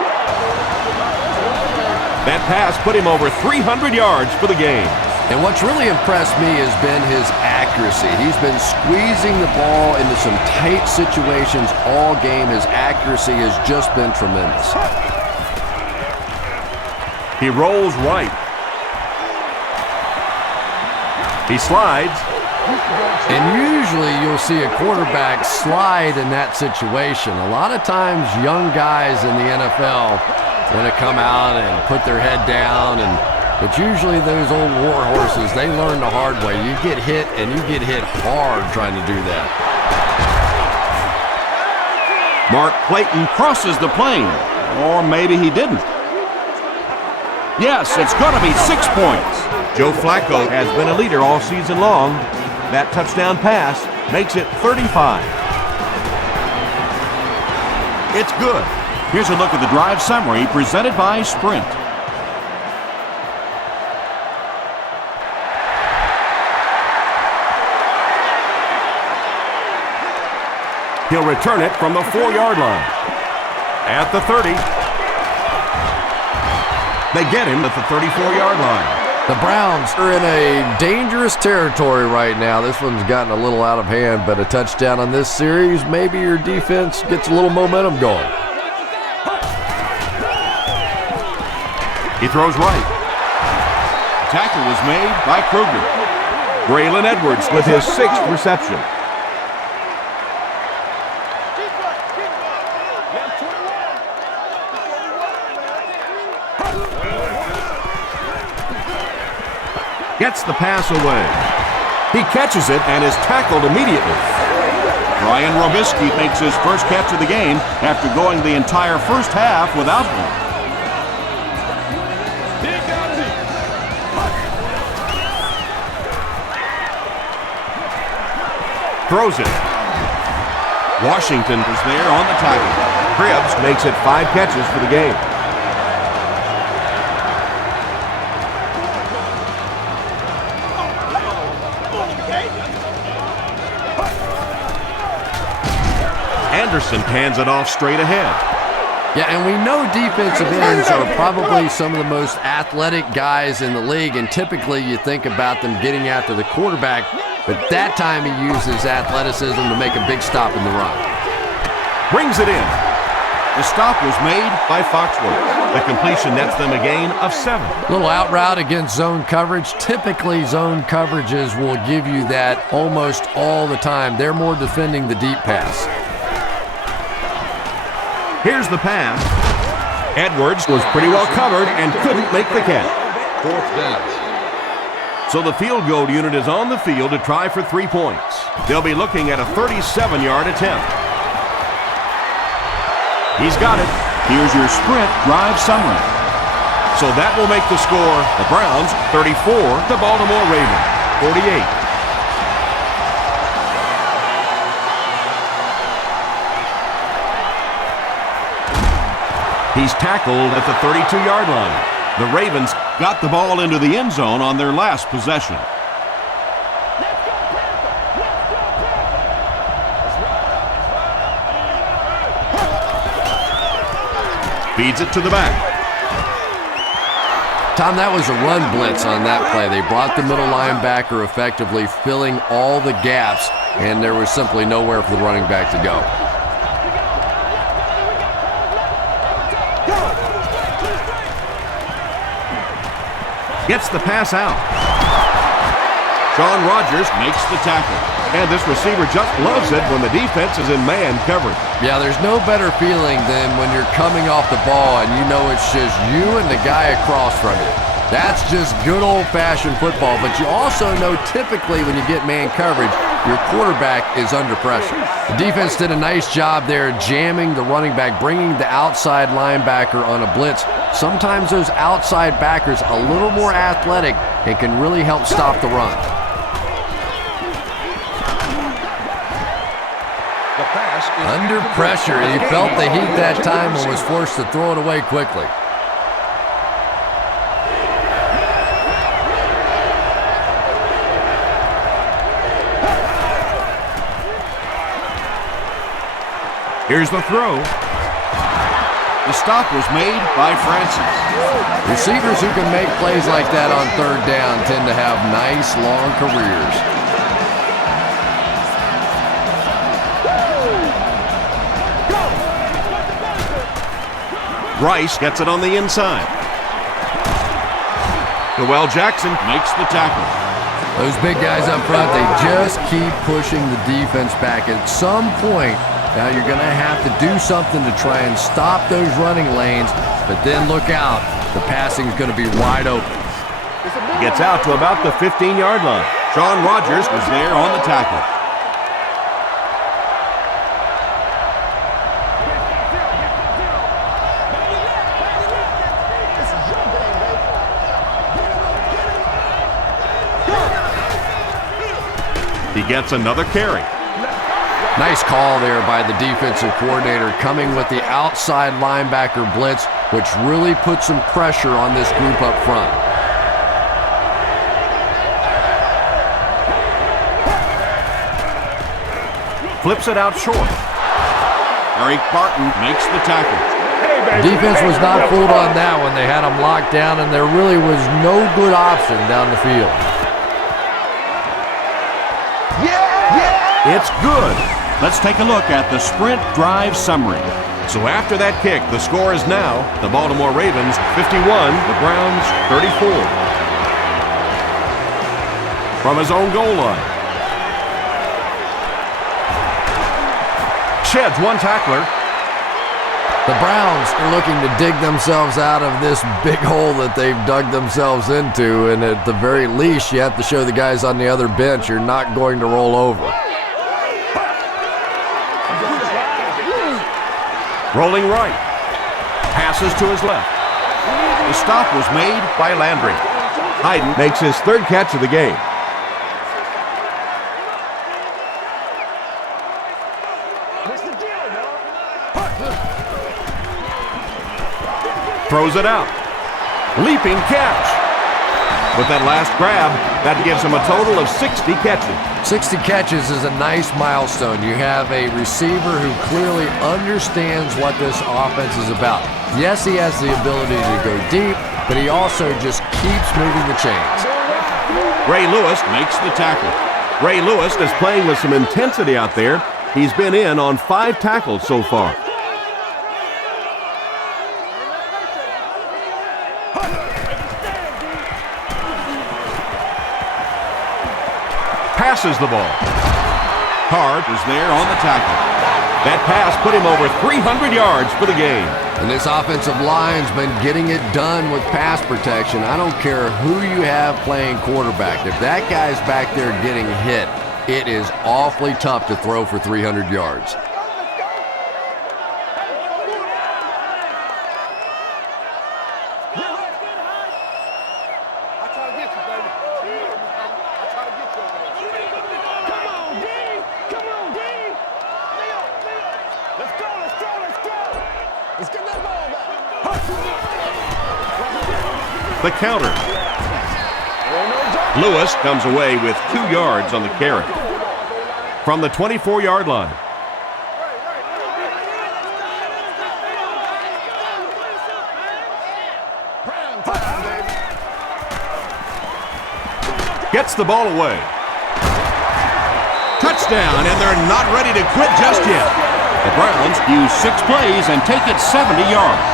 That pass put him over 300 yards for the game. And what's really impressed me has been his accuracy. He's been squeezing the ball into some tight situations all game. His accuracy has just been tremendous. He rolls right. He slides. And usually you'll see a quarterback slide in that situation. A lot of times young guys in the NFL want to come out and put their head down, but usually those old war horses, they learn the hard way. You get hit, and you get hit hard trying to do that. Mark Clayton crosses the plane. Or maybe he didn't. Yes, it's going to be 6 points. Joe Flacco has been a leader all season long. That touchdown pass makes it 35. It's good. Here's a look at the drive summary presented by Sprint. He'll return it from the 4-yard line. At the 30. They get him at the 34-yard line. The Browns are in a dangerous territory right now. This one's gotten a little out of hand, but a touchdown on this series, maybe your defense gets a little momentum going. He throws right. Tackle was made by Kruger. Braylon Edwards with his 6th reception. Gets the pass away. He catches it and is tackled immediately. Brian Robisky makes his first catch of the game after going the entire first half without one. Throws it. Washington is there on the tackle. Cribbs makes it 5 catches for the game. Anderson hands it off straight ahead. Yeah, and we know defensive ends are probably some of the most athletic guys in the league, and typically you think about them getting after the quarterback, but that time he uses athleticism to make a big stop in the run. Brings it in. The stop was made by Foxworth. The completion nets them a gain of 7. Little out route against zone coverage. Typically, zone coverages will give you that almost all the time. They're more defending the deep pass. Here's the pass. Edwards was pretty well covered and couldn't make the catch. 4th down. So the field goal unit is on the field to try for 3 points. They'll be looking at a 37-yard attempt. He's got it. Here's your sprint drive summary. So that will make the score the Browns 34, the Baltimore Ravens 48. He's tackled at the 32-yard line. The Ravens got the ball into the end zone on their last possession. Feeds it to the back. Tom, that was a run blitz on that play. They brought the middle linebacker effectively, filling all the gaps, and there was simply nowhere for the running back to go. Gets the pass out. Sean Rogers makes the tackle. And this receiver just loves it when the defense is in man coverage. Yeah, there's no better feeling than when you're coming off the ball and you know it's just you and the guy across from you. That's just good old-fashioned football. But you also know typically when you get man coverage, your quarterback is under pressure. The defense did a nice job there jamming the running back, bringing the outside linebacker on a blitz. Sometimes those outside backers a little more athletic and can really help stop the run. Under pressure, he felt the heat that time and was forced to throw it away quickly. Here's the throw. The stop was made by Francis. Receivers who can make plays like that on 3rd down tend to have nice long careers. Rice gets it on the inside. Noel Jackson makes the tackle. Those big guys up front, they just keep pushing the defense back. At some point, now you're going to have to do something to try and stop those running lanes, but then look out. The passing is going to be wide open. Gets out to about the 15-yard line. Sean Rogers was there on the tackle. He gets another carry. Nice call there by the defensive coordinator, coming with the outside linebacker blitz, which really put some pressure on this group up front. Flips it out short. Eric Barton makes the tackle. Defense was not fooled on that one. They had him locked down, and there really was no good option down the field. It's good. Let's take a look at the sprint drive summary. So after that kick, the score is now the Baltimore Ravens 51, the Browns 34. From his own goal line. Sheds one tackler. The Browns are looking to dig themselves out of this big hole that they've dug themselves into, and at the very least, you have to show the guys on the other bench you're not going to roll over. Rolling right. Passes to his left. The stop was made by Landry. Hayden makes his 3rd catch of the game. What's the deal, dog? Throws it out. Leaping catch. With that last grab, that gives him a total of 60 catches. 60 catches is a nice milestone. You have a receiver who clearly understands what this offense is about. Yes, he has the ability to go deep, but he also just keeps moving the chains. Ray Lewis makes the tackle. Ray Lewis is playing with some intensity out there. He's been in on 5 tackles so far. Passes the ball. Hart is there on the tackle. That pass put him over 300 yards for the game. And this offensive line's been getting it done with pass protection. I don't care who you have playing quarterback. If that guy's back there getting hit, it is awfully tough to throw for 300 yards. The counter. Lewis comes away with 2 yards on the carry. From the 24-yard line. Gets the ball away. Touchdown, and they're not ready to quit just yet. The Browns use 6 plays and take it 70 yards.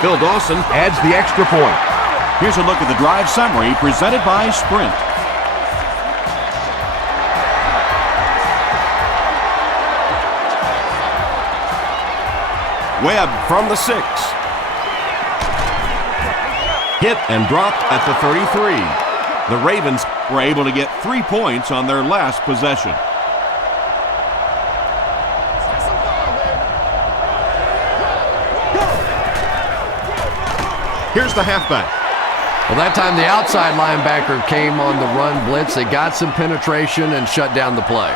Phil Dawson adds the extra point. Here's a look at the drive summary presented by Sprint. Webb from the 6. Hit and dropped at the 33. The Ravens were able to get 3 points on their last possession. Here's the halfback. Well, that time the outside linebacker came on the run blitz. They got some penetration and shut down the play.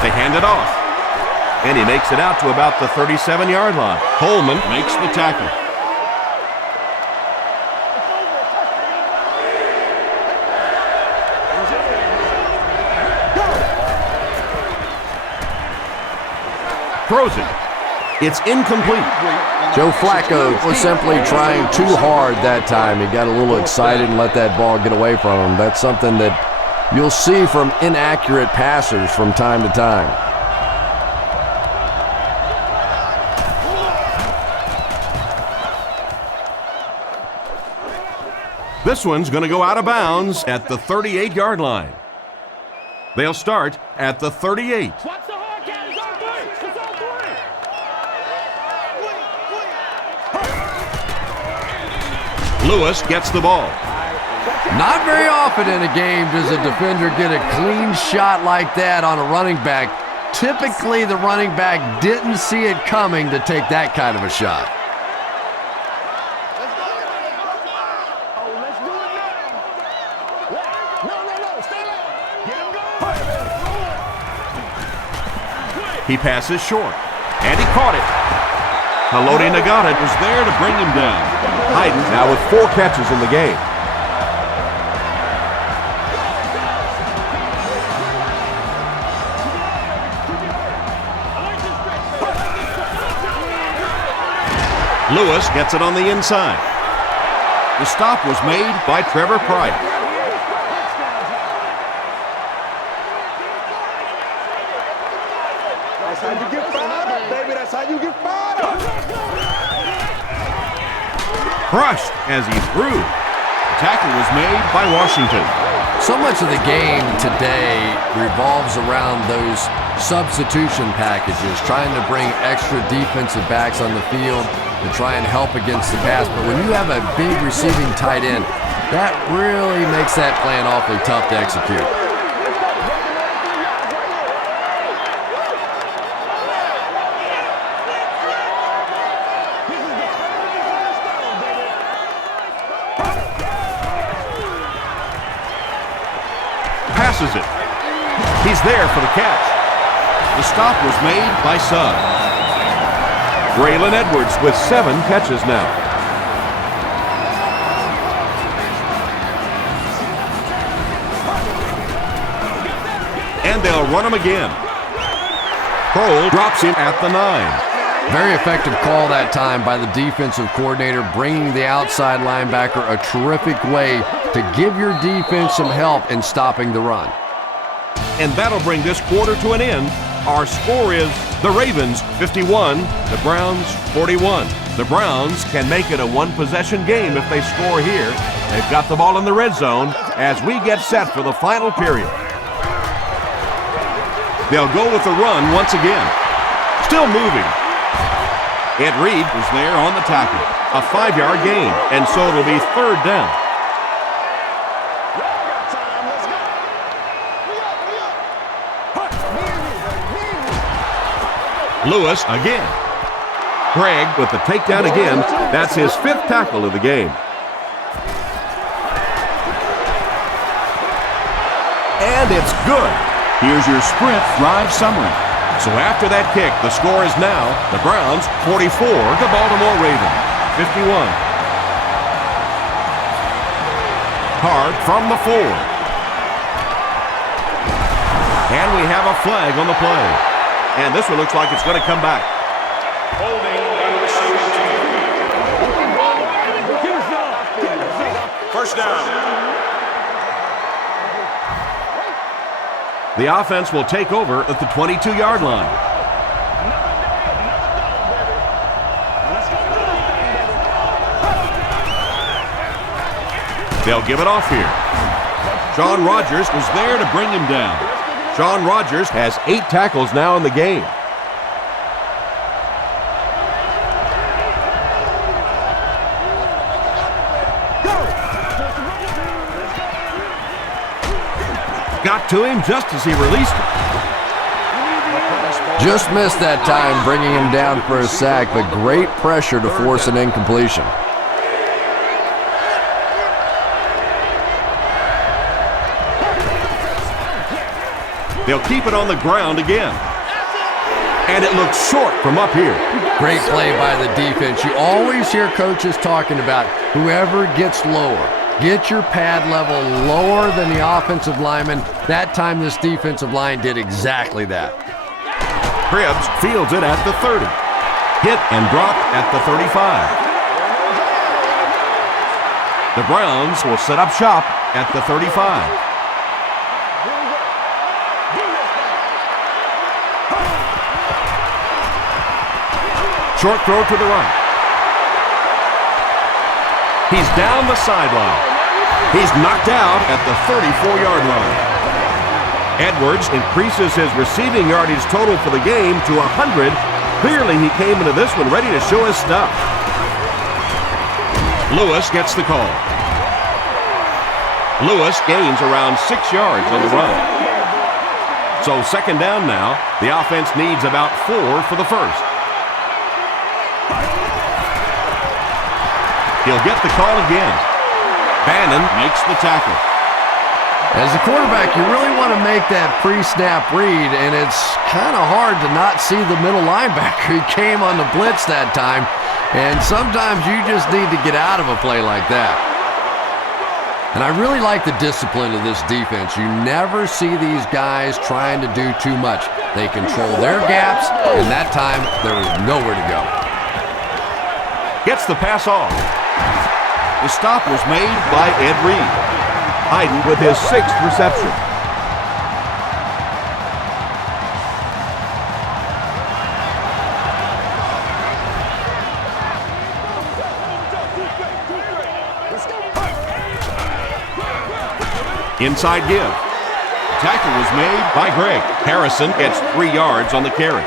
They hand it off. And he makes it out to about the 37-yard line. Coleman makes the tackle. Throws it. It's incomplete. Joe Flacco was simply trying too hard that time. He got a little excited and let that ball get away from him. That's something that you'll see from inaccurate passers from time to time. This one's going to go out of bounds at the 38-yard line. They'll start at the 38. Lewis gets the ball. Not very often in a game does a defender get a clean shot like that on a running back. Typically, the running back didn't see it coming to take that kind of a shot. He passes short, and he caught it. Haloti Ngata was there to bring him down. Hayden now with 4 catches in the game. Lewis gets it on the inside. The stop was made by Trevor Price. That's how you get fired up, baby. That's how you get fired up. Crushed as he threw. The tackle was made by Washington. So much of the game today revolves around those substitution packages, trying to bring extra defensive backs on the field to try and help against the pass. But when you have a big receiving tight end, that really makes that plan awfully tough to execute. misses it. He's there for the catch. The stop was made by Sugg. Braylon Edwards with 7 catches now. And they'll run him again. Kroll drops him at the 9. Very effective call that time by the defensive coordinator, bringing the outside linebacker a terrific way to give your defense some help in stopping the run. And that'll bring this quarter to an end. Our score is the Ravens 51, the Browns 41. The Browns can make it a one-possession game if they score here. They've got the ball in the red zone as we get set for the final period. They'll go with the run once again. Still moving. Ed Reed was there on the tackle. A 5-yard gain, and so it'll be 3rd down. Lewis again. Craig with the takedown again. That's his 5th tackle of the game. And it's good. Here's your sprint drive summary. So after that kick, the score is now the Browns 44, the Baltimore Ravens 51. Hard from the 4. And we have a flag on the play. And this one looks like it's going to come back. Holding on the receiving team. First down. The offense will take over at the 22-yard line. They'll give it off here. Sean Rogers was there to bring him down. Sean Rogers has 8 tackles now in the game. Got to him just as he released it. Just missed that time, bringing him down for a sack, but great pressure to force an incompletion. They'll keep it on the ground again. And it looks short from up here. Great play by the defense. You always hear coaches talking about whoever gets lower. Get your pad level lower than the offensive lineman. That time this defensive line did exactly that. Cribbs fields it at the 30. Hit and dropped at the 35. The Browns will set up shop at the 35. Short throw to the right. He's down the sideline. He's knocked out at the 34-yard line. Edwards increases his receiving yardage total for the game to 100. Clearly, he came into this one ready to show his stuff. Lewis gets the call. Lewis gains around 6 yards on the run. So 2nd down now. The offense needs about 4 for the first. He'll get the call again. Bannon makes the tackle. As a quarterback, you really want to make that pre-snap read, and it's kind of hard to not see the middle linebacker. He came on the blitz that time, and sometimes you just need to get out of a play like that. And I really like the discipline of this defense. You never see these guys trying to do too much. They control their gaps, and that time there was nowhere to go. Gets the pass off. The stop was made by Ed Reed. Hayden with his 6th reception. Inside give. Tackle was made by Greg. Harrison gets 3 yards on the carry.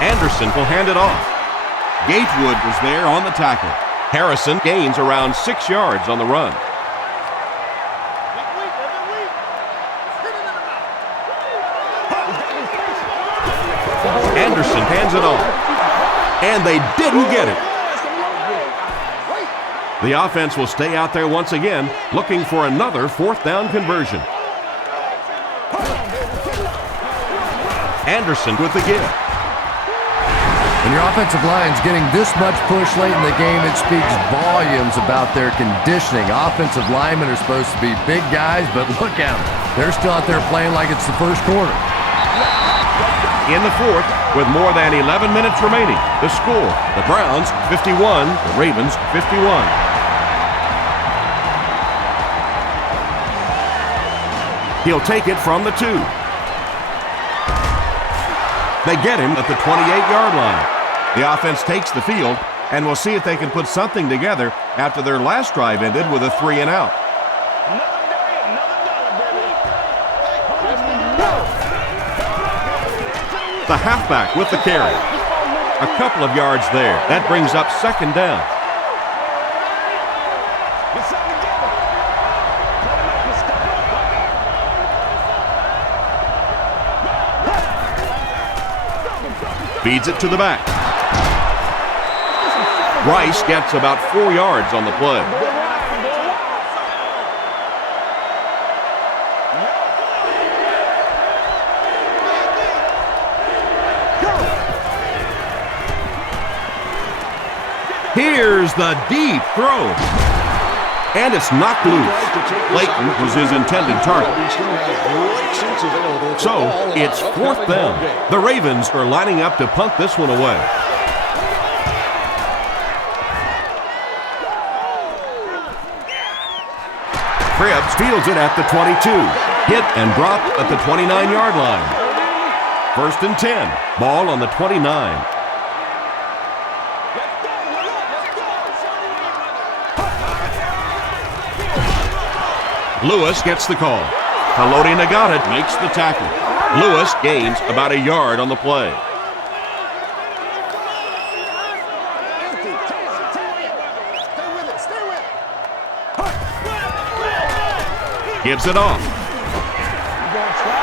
Anderson will hand it off. Gatewood was there on the tackle. Harrison gains around 6 yards on the run. Hands it off. And they didn't get it. The offense will stay out there once again, looking for another fourth down conversion. Anderson with the give. When your offensive line's getting this much push late in the game, it speaks volumes about their conditioning. Offensive linemen are supposed to be big guys, but look at them. They're still out there playing like it's the first quarter. In the fourth, with more than 11 minutes remaining, the score, the Browns 51, the Ravens 51. He'll take it from the 2. They get him at the 28-yard line. The offense takes the field, and we'll see if they can put something together after their last drive ended with a 3-and-out. The halfback with the carry. A couple of yards there. That brings up second down. Feeds it to the back. Rice gets about 4 yards on the play. Here's the deep throw. And it's knocked loose. Layton was his intended target. So it's fourth down. The Ravens are lining up to punt this one away. Cribbs fields it at the 22. Hit and drop at the 29-yard line. 1st and 10. Ball on the 29. Lewis gets the call. Haloti Ngata makes the tackle. Lewis gains about a yard on the play. Gives it off.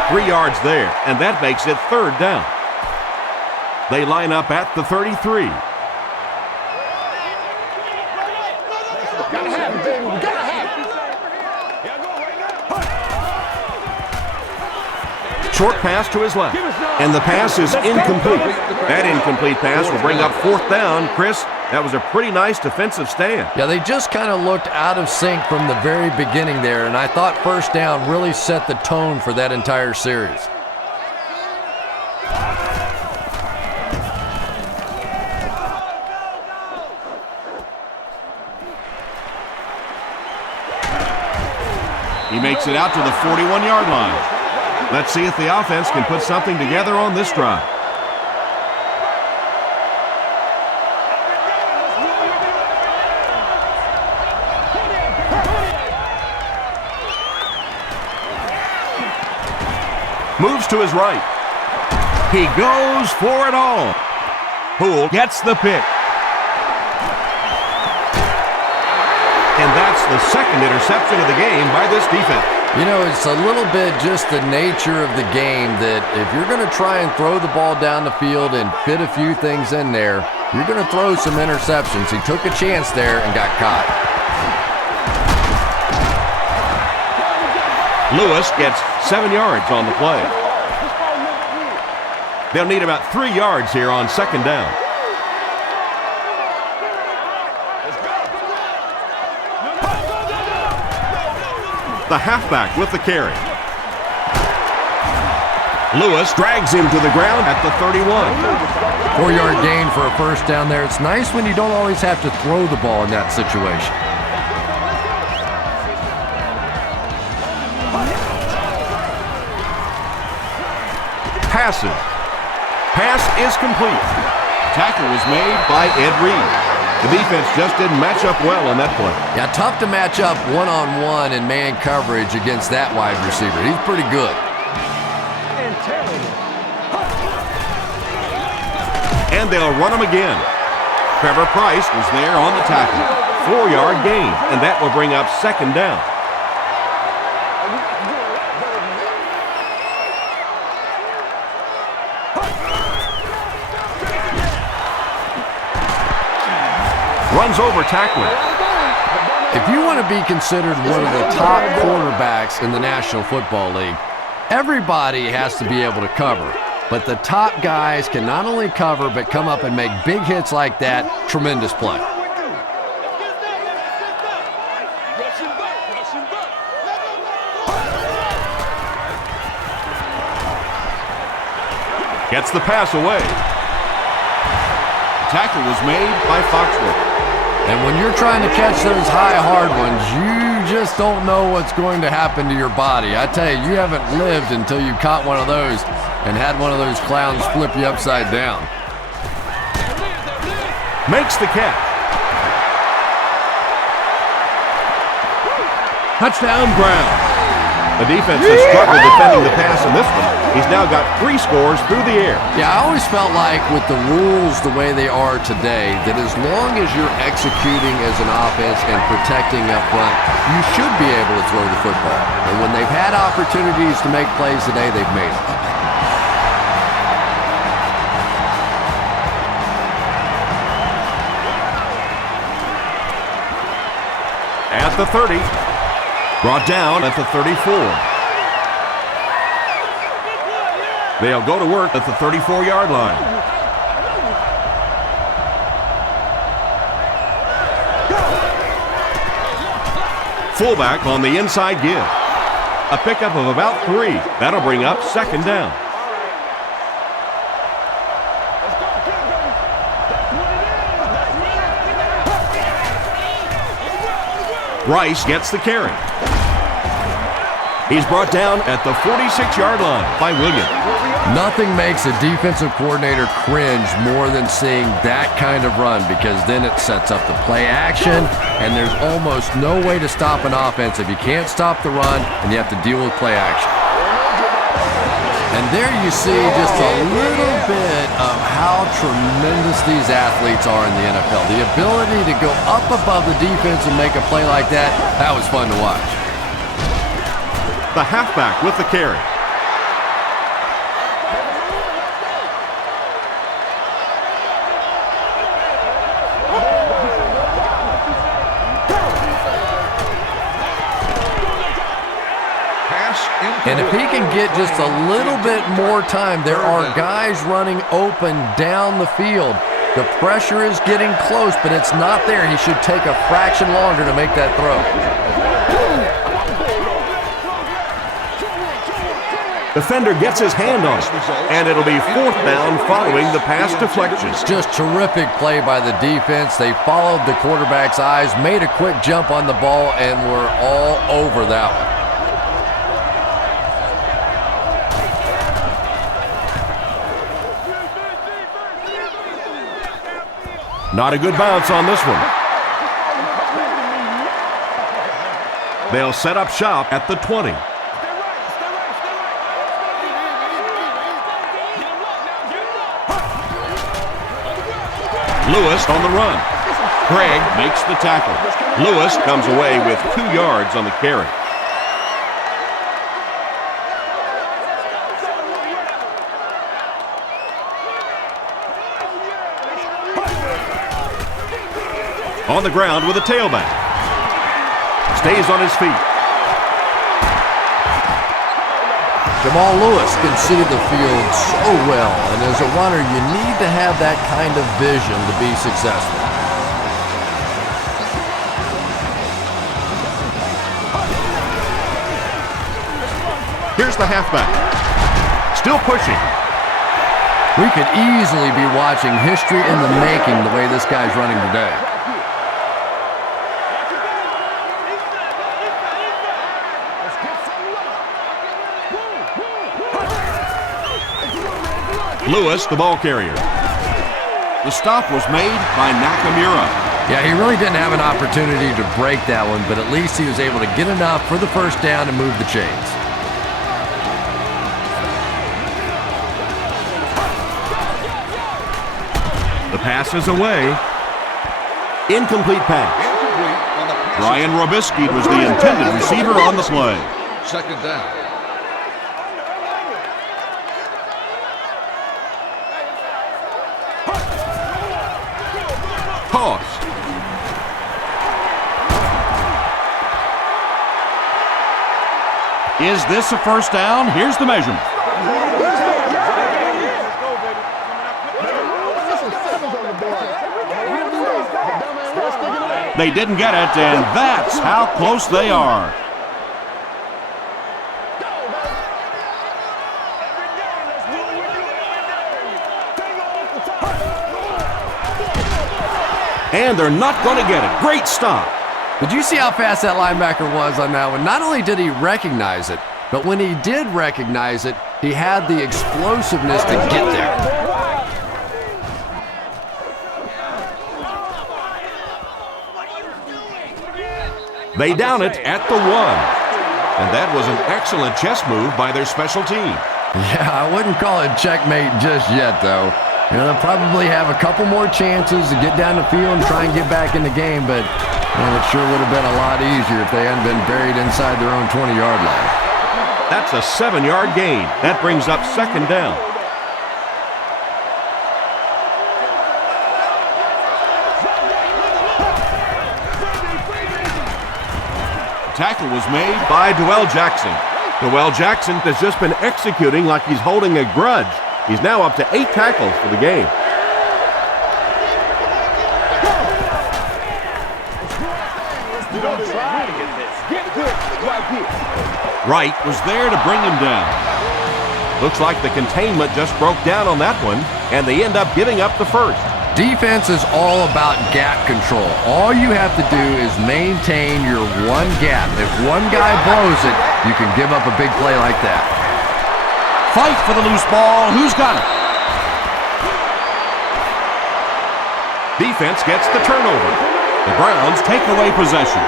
3 yards there, and that makes it third down. They line up at the 33. Short pass to his left, and the pass is incomplete. That incomplete pass will bring up fourth down. Chris, that was a pretty nice defensive stand. Yeah, they just kind of looked out of sync from the very beginning there, and I thought first down really set the tone for that entire series. He makes it out to the 41-yard line. Let's see if the offense can put something together on this drive. Moves to his right. He goes for it all. Poole gets the pick. And that's the second interception of the game by this defense. You know, it's a little bit just the nature of the game that if you're going to try and throw the ball down the field and fit a few things in there, you're going to throw some interceptions. He took a chance there and got caught. Lewis gets 7 yards on the play. They'll need about 3 yards here on second down. The halfback with the carry. Lewis drags him to the ground at the 31. 4-yard gain for a first down there. It's nice when you don't always have to throw the ball in that situation. Passes. Pass is complete. Tackle was made by Ed Reed. The defense just didn't match up well on that play. Yeah, tough to match up one-on-one in man coverage against that wide receiver. He's pretty good. And they'll run him again. Trevor Price was there on the tackle. 4-yard gain, and that will bring up second down. runs over tackler. If you want to be considered one of the top quarterbacks in the National Football League, everybody has to be able to cover. But the top guys can not only cover, but come up and make big hits like that. Tremendous play. Gets the pass away. The tackle was made by Foxworth. And when you're trying to catch those high, hard ones, you just don't know what's going to happen to your body. I tell you, you haven't lived until you caught one of those and had one of those clowns flip you upside down. Makes the catch. Touchdown, Brown. The defense has struggled defending the pass in this one. He's now got 3 scores through the air. Yeah, I always felt like with the rules the way they are today, that as long as you're executing as an offense and protecting up front, you should be able to throw the football. And when they've had opportunities to make plays today, they've made them. At the 30. Brought down at the 34. They'll go to work at the 34-yard line. Fullback on the inside give. A pickup of about 3. That'll bring up 2nd down. Rice gets the carry. He's brought down at the 46-yard line by Williams. Nothing makes a defensive coordinator cringe more than seeing that kind of run, because then it sets up the play action, and there's almost no way to stop an offense if you can't stop the run and you have to deal with play action. And there you see just a little bit of how tremendous these athletes are in the NFL. The ability to go up above the defense and make a play like that, that was fun to watch. The halfback with the carry. And if he can get just a little bit more time, there are guys running open down the field. The pressure is getting close, but it's not there. He should take a fraction longer to make that throw. Defender gets his hand on it, and it'll be 4th down following the pass deflection. Just terrific play by the defense. They followed the quarterback's eyes, made a quick jump on the ball, and were all over that one. Not a good bounce on this one. They'll set up shop at the 20. Lewis on the run. Craig makes the tackle. Lewis comes away with 2 yards on the carry. On the ground with a tailback. Stays on his feet. Jamal Lewis can see the field so well, and as a runner, you need to have that kind of vision to be successful. Here's the halfback. Still pushing. We could easily be watching history in the making the way this guy's running today. Lewis, the ball carrier. The stop was made by Nakamura. Yeah, he really didn't have an opportunity to break that one, but at least he was able to get enough for the 1st down and move the chains. The pass is away. Incomplete pass. Brian Robisky was the intended receiver on the play. 2nd down. Toss. Is this a first down? Here's the measurement. They didn't get it, and that's how close they are. And they're not going to get it. Great stop. Did you see how fast that linebacker was on that one? Not only did he recognize it, but when he did recognize it, he had the explosiveness to get there. They down it at the 1. And that was an excellent chess move by their special team. Yeah, I wouldn't call it checkmate just yet, though. You know, they'll probably have a couple more chances to get down the field and try and get back in the game, but man, it sure would have been a lot easier if they hadn't been buried inside their own 20-yard line. That's a 7-yard gain. That brings up second down. Tackle was made by Dwell Jackson. Dwell Jackson has just been executing like he's holding a grudge. He's now up to 8 tackles for the game. Wright was there to bring him down. Looks like the containment just broke down on that one, and they end up giving up the first. Defense is all about gap control. All you have to do is maintain your one gap. If one guy blows it, you can give up a big play like that. Fight for the loose ball. Who's got it? Defense gets the turnover. The Browns take away possession.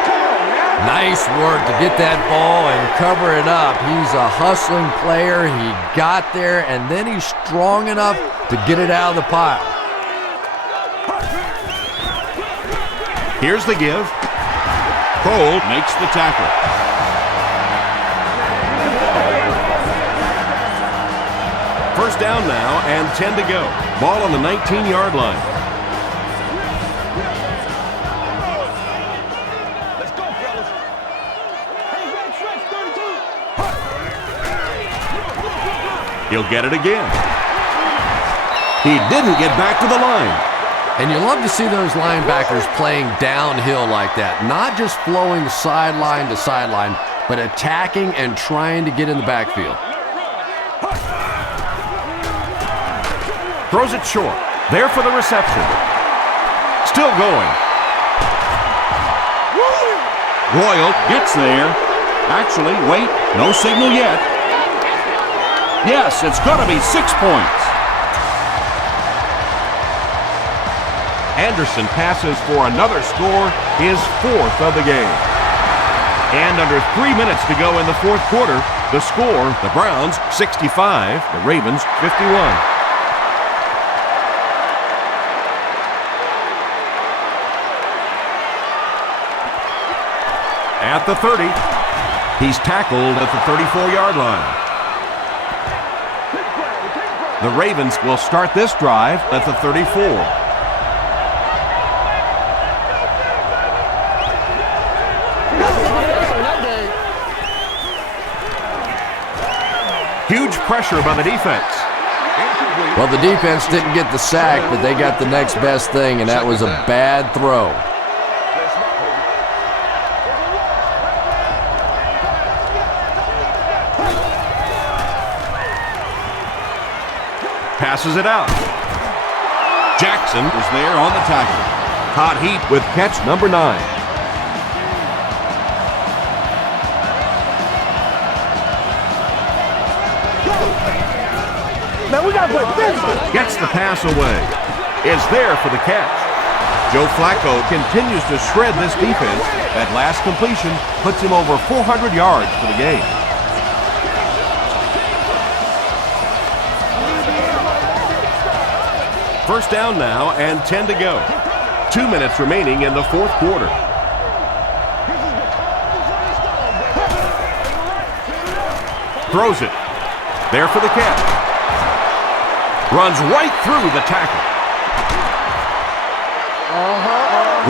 Nice work to get that ball and cover it up. He's a hustling player. He got there, and then he's strong enough to get it out of the pile. Here's the give. Cole makes the tackle. First down now and 10 to go. Ball on the 19-yard line. Let's go, fellas. Hey, red stretch, 32. He'll get it again. He didn't get back to the line. And you love to see those linebackers playing downhill like that, not just flowing sideline to sideline, but attacking and trying to get in the backfield. Throws it short. There for the reception. Still going. Royal gets there. Actually, wait, no signal yet. Yes, it's going to be 6 points. Anderson passes for another score, his 4th of the game. And under 3 minutes to go in the 4th quarter, the score, the Browns 65, the Ravens 51. At the 30, he's tackled at the 34-yard line. The Ravens will start this drive at the 34. Huge pressure by the defense. Well, the defense didn't get the sack, but they got the next best thing, and that was a bad throw. Passes it out. Jackson was there on the tackle. Hot heat with catch number 9. Man, we gotta play defense. Gets the pass away. Is there for the catch. Joe Flacco continues to shred this defense. That last completion puts him over 400 yards for the game. First down now and 10 to go. 2 minutes remaining in the 4th quarter. Throws it. There for the catch. Runs right through the tackle.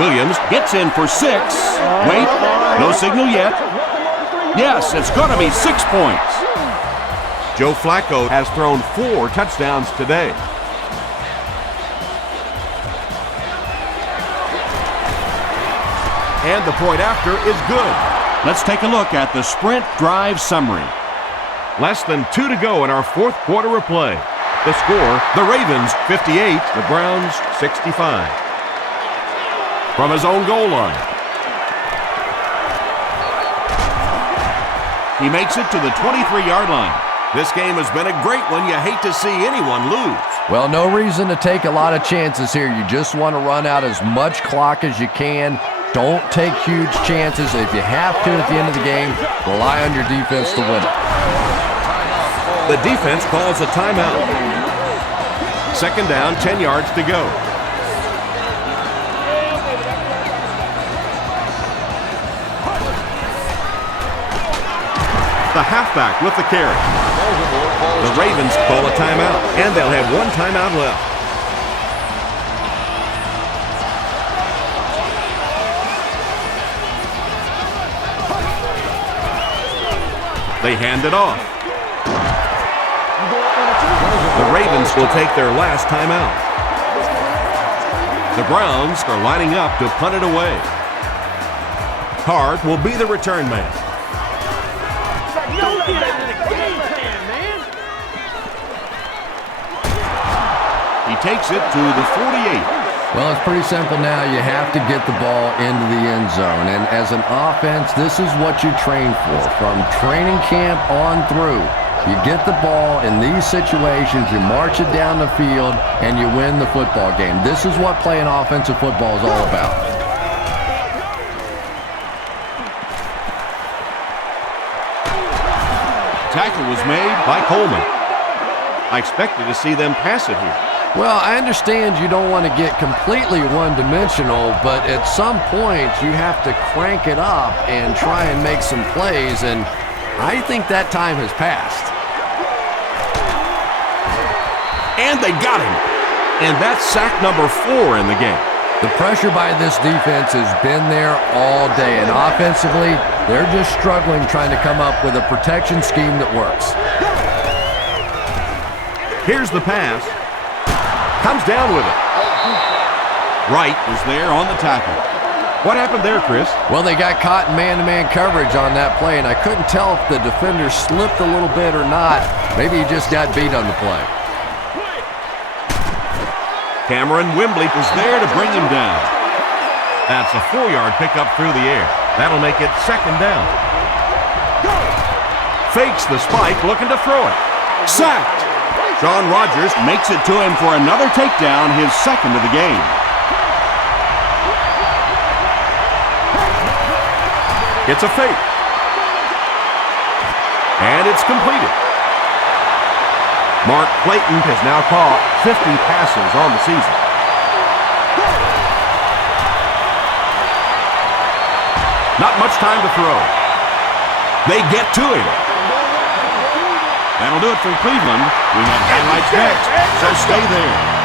Williams gets in for 6. Wait, no signal yet. Yes, it's going to be 6 points. Joe Flacco has thrown 4 touchdowns today. And the point after is good. Let's take a look at the sprint drive summary. Less than 2 to go in our 4th quarter of play. The score, the Ravens 58, the Browns 65. From his own goal line. He makes it to the 23-yard line. This game has been a great one. You hate to see anyone lose. Well, no reason to take a lot of chances here. You just want to run out as much clock as you can. Don't take huge chances. If you have to at the end of the game, rely on your defense to win it. The defense calls a timeout. 2nd down, 10 yards to go. The halfback with the carry. The Ravens call a timeout, and they'll have 1 timeout left. They hand it off. The Ravens will take their last timeout. The Browns are lining up to punt it away. Hart will be the return man. He takes it to the 48. Well, it's pretty simple now. You have to get the ball into the end zone. And as an offense, this is what you train for. From training camp on through, you get the ball in these situations, you march it down the field, and you win the football game. This is what playing offensive football is all about. Tackle was made by Coleman. I expected to see them pass it here. Well, I understand you don't want to get completely one-dimensional, but at some point you have to crank it up and try and make some plays, and I think that time has passed. And they got him. And that's sack number 4 in the game. The pressure by this defense has been there all day, and offensively, they're just struggling trying to come up with a protection scheme that works. Here's the pass. Comes down with it. Wright was there on the tackle. What happened there, Chris? Well, they got caught in man-to-man coverage on that play, and I couldn't tell if the defender slipped a little bit or not. Maybe he just got beat on the play. Cameron Wembley was there to bring him down. That's a 4-yard pickup through the air. That'll make it 2nd down. Fakes the spike, looking to throw it. Sacked. Sean Rogers makes it to him for another takedown, his 2nd of the game. It's a fake. And it's completed. Mark Clayton has now caught 50 passes on the season. Not much time to throw. They get to him. That'll do it from Cleveland. We have highlights next, so stay there.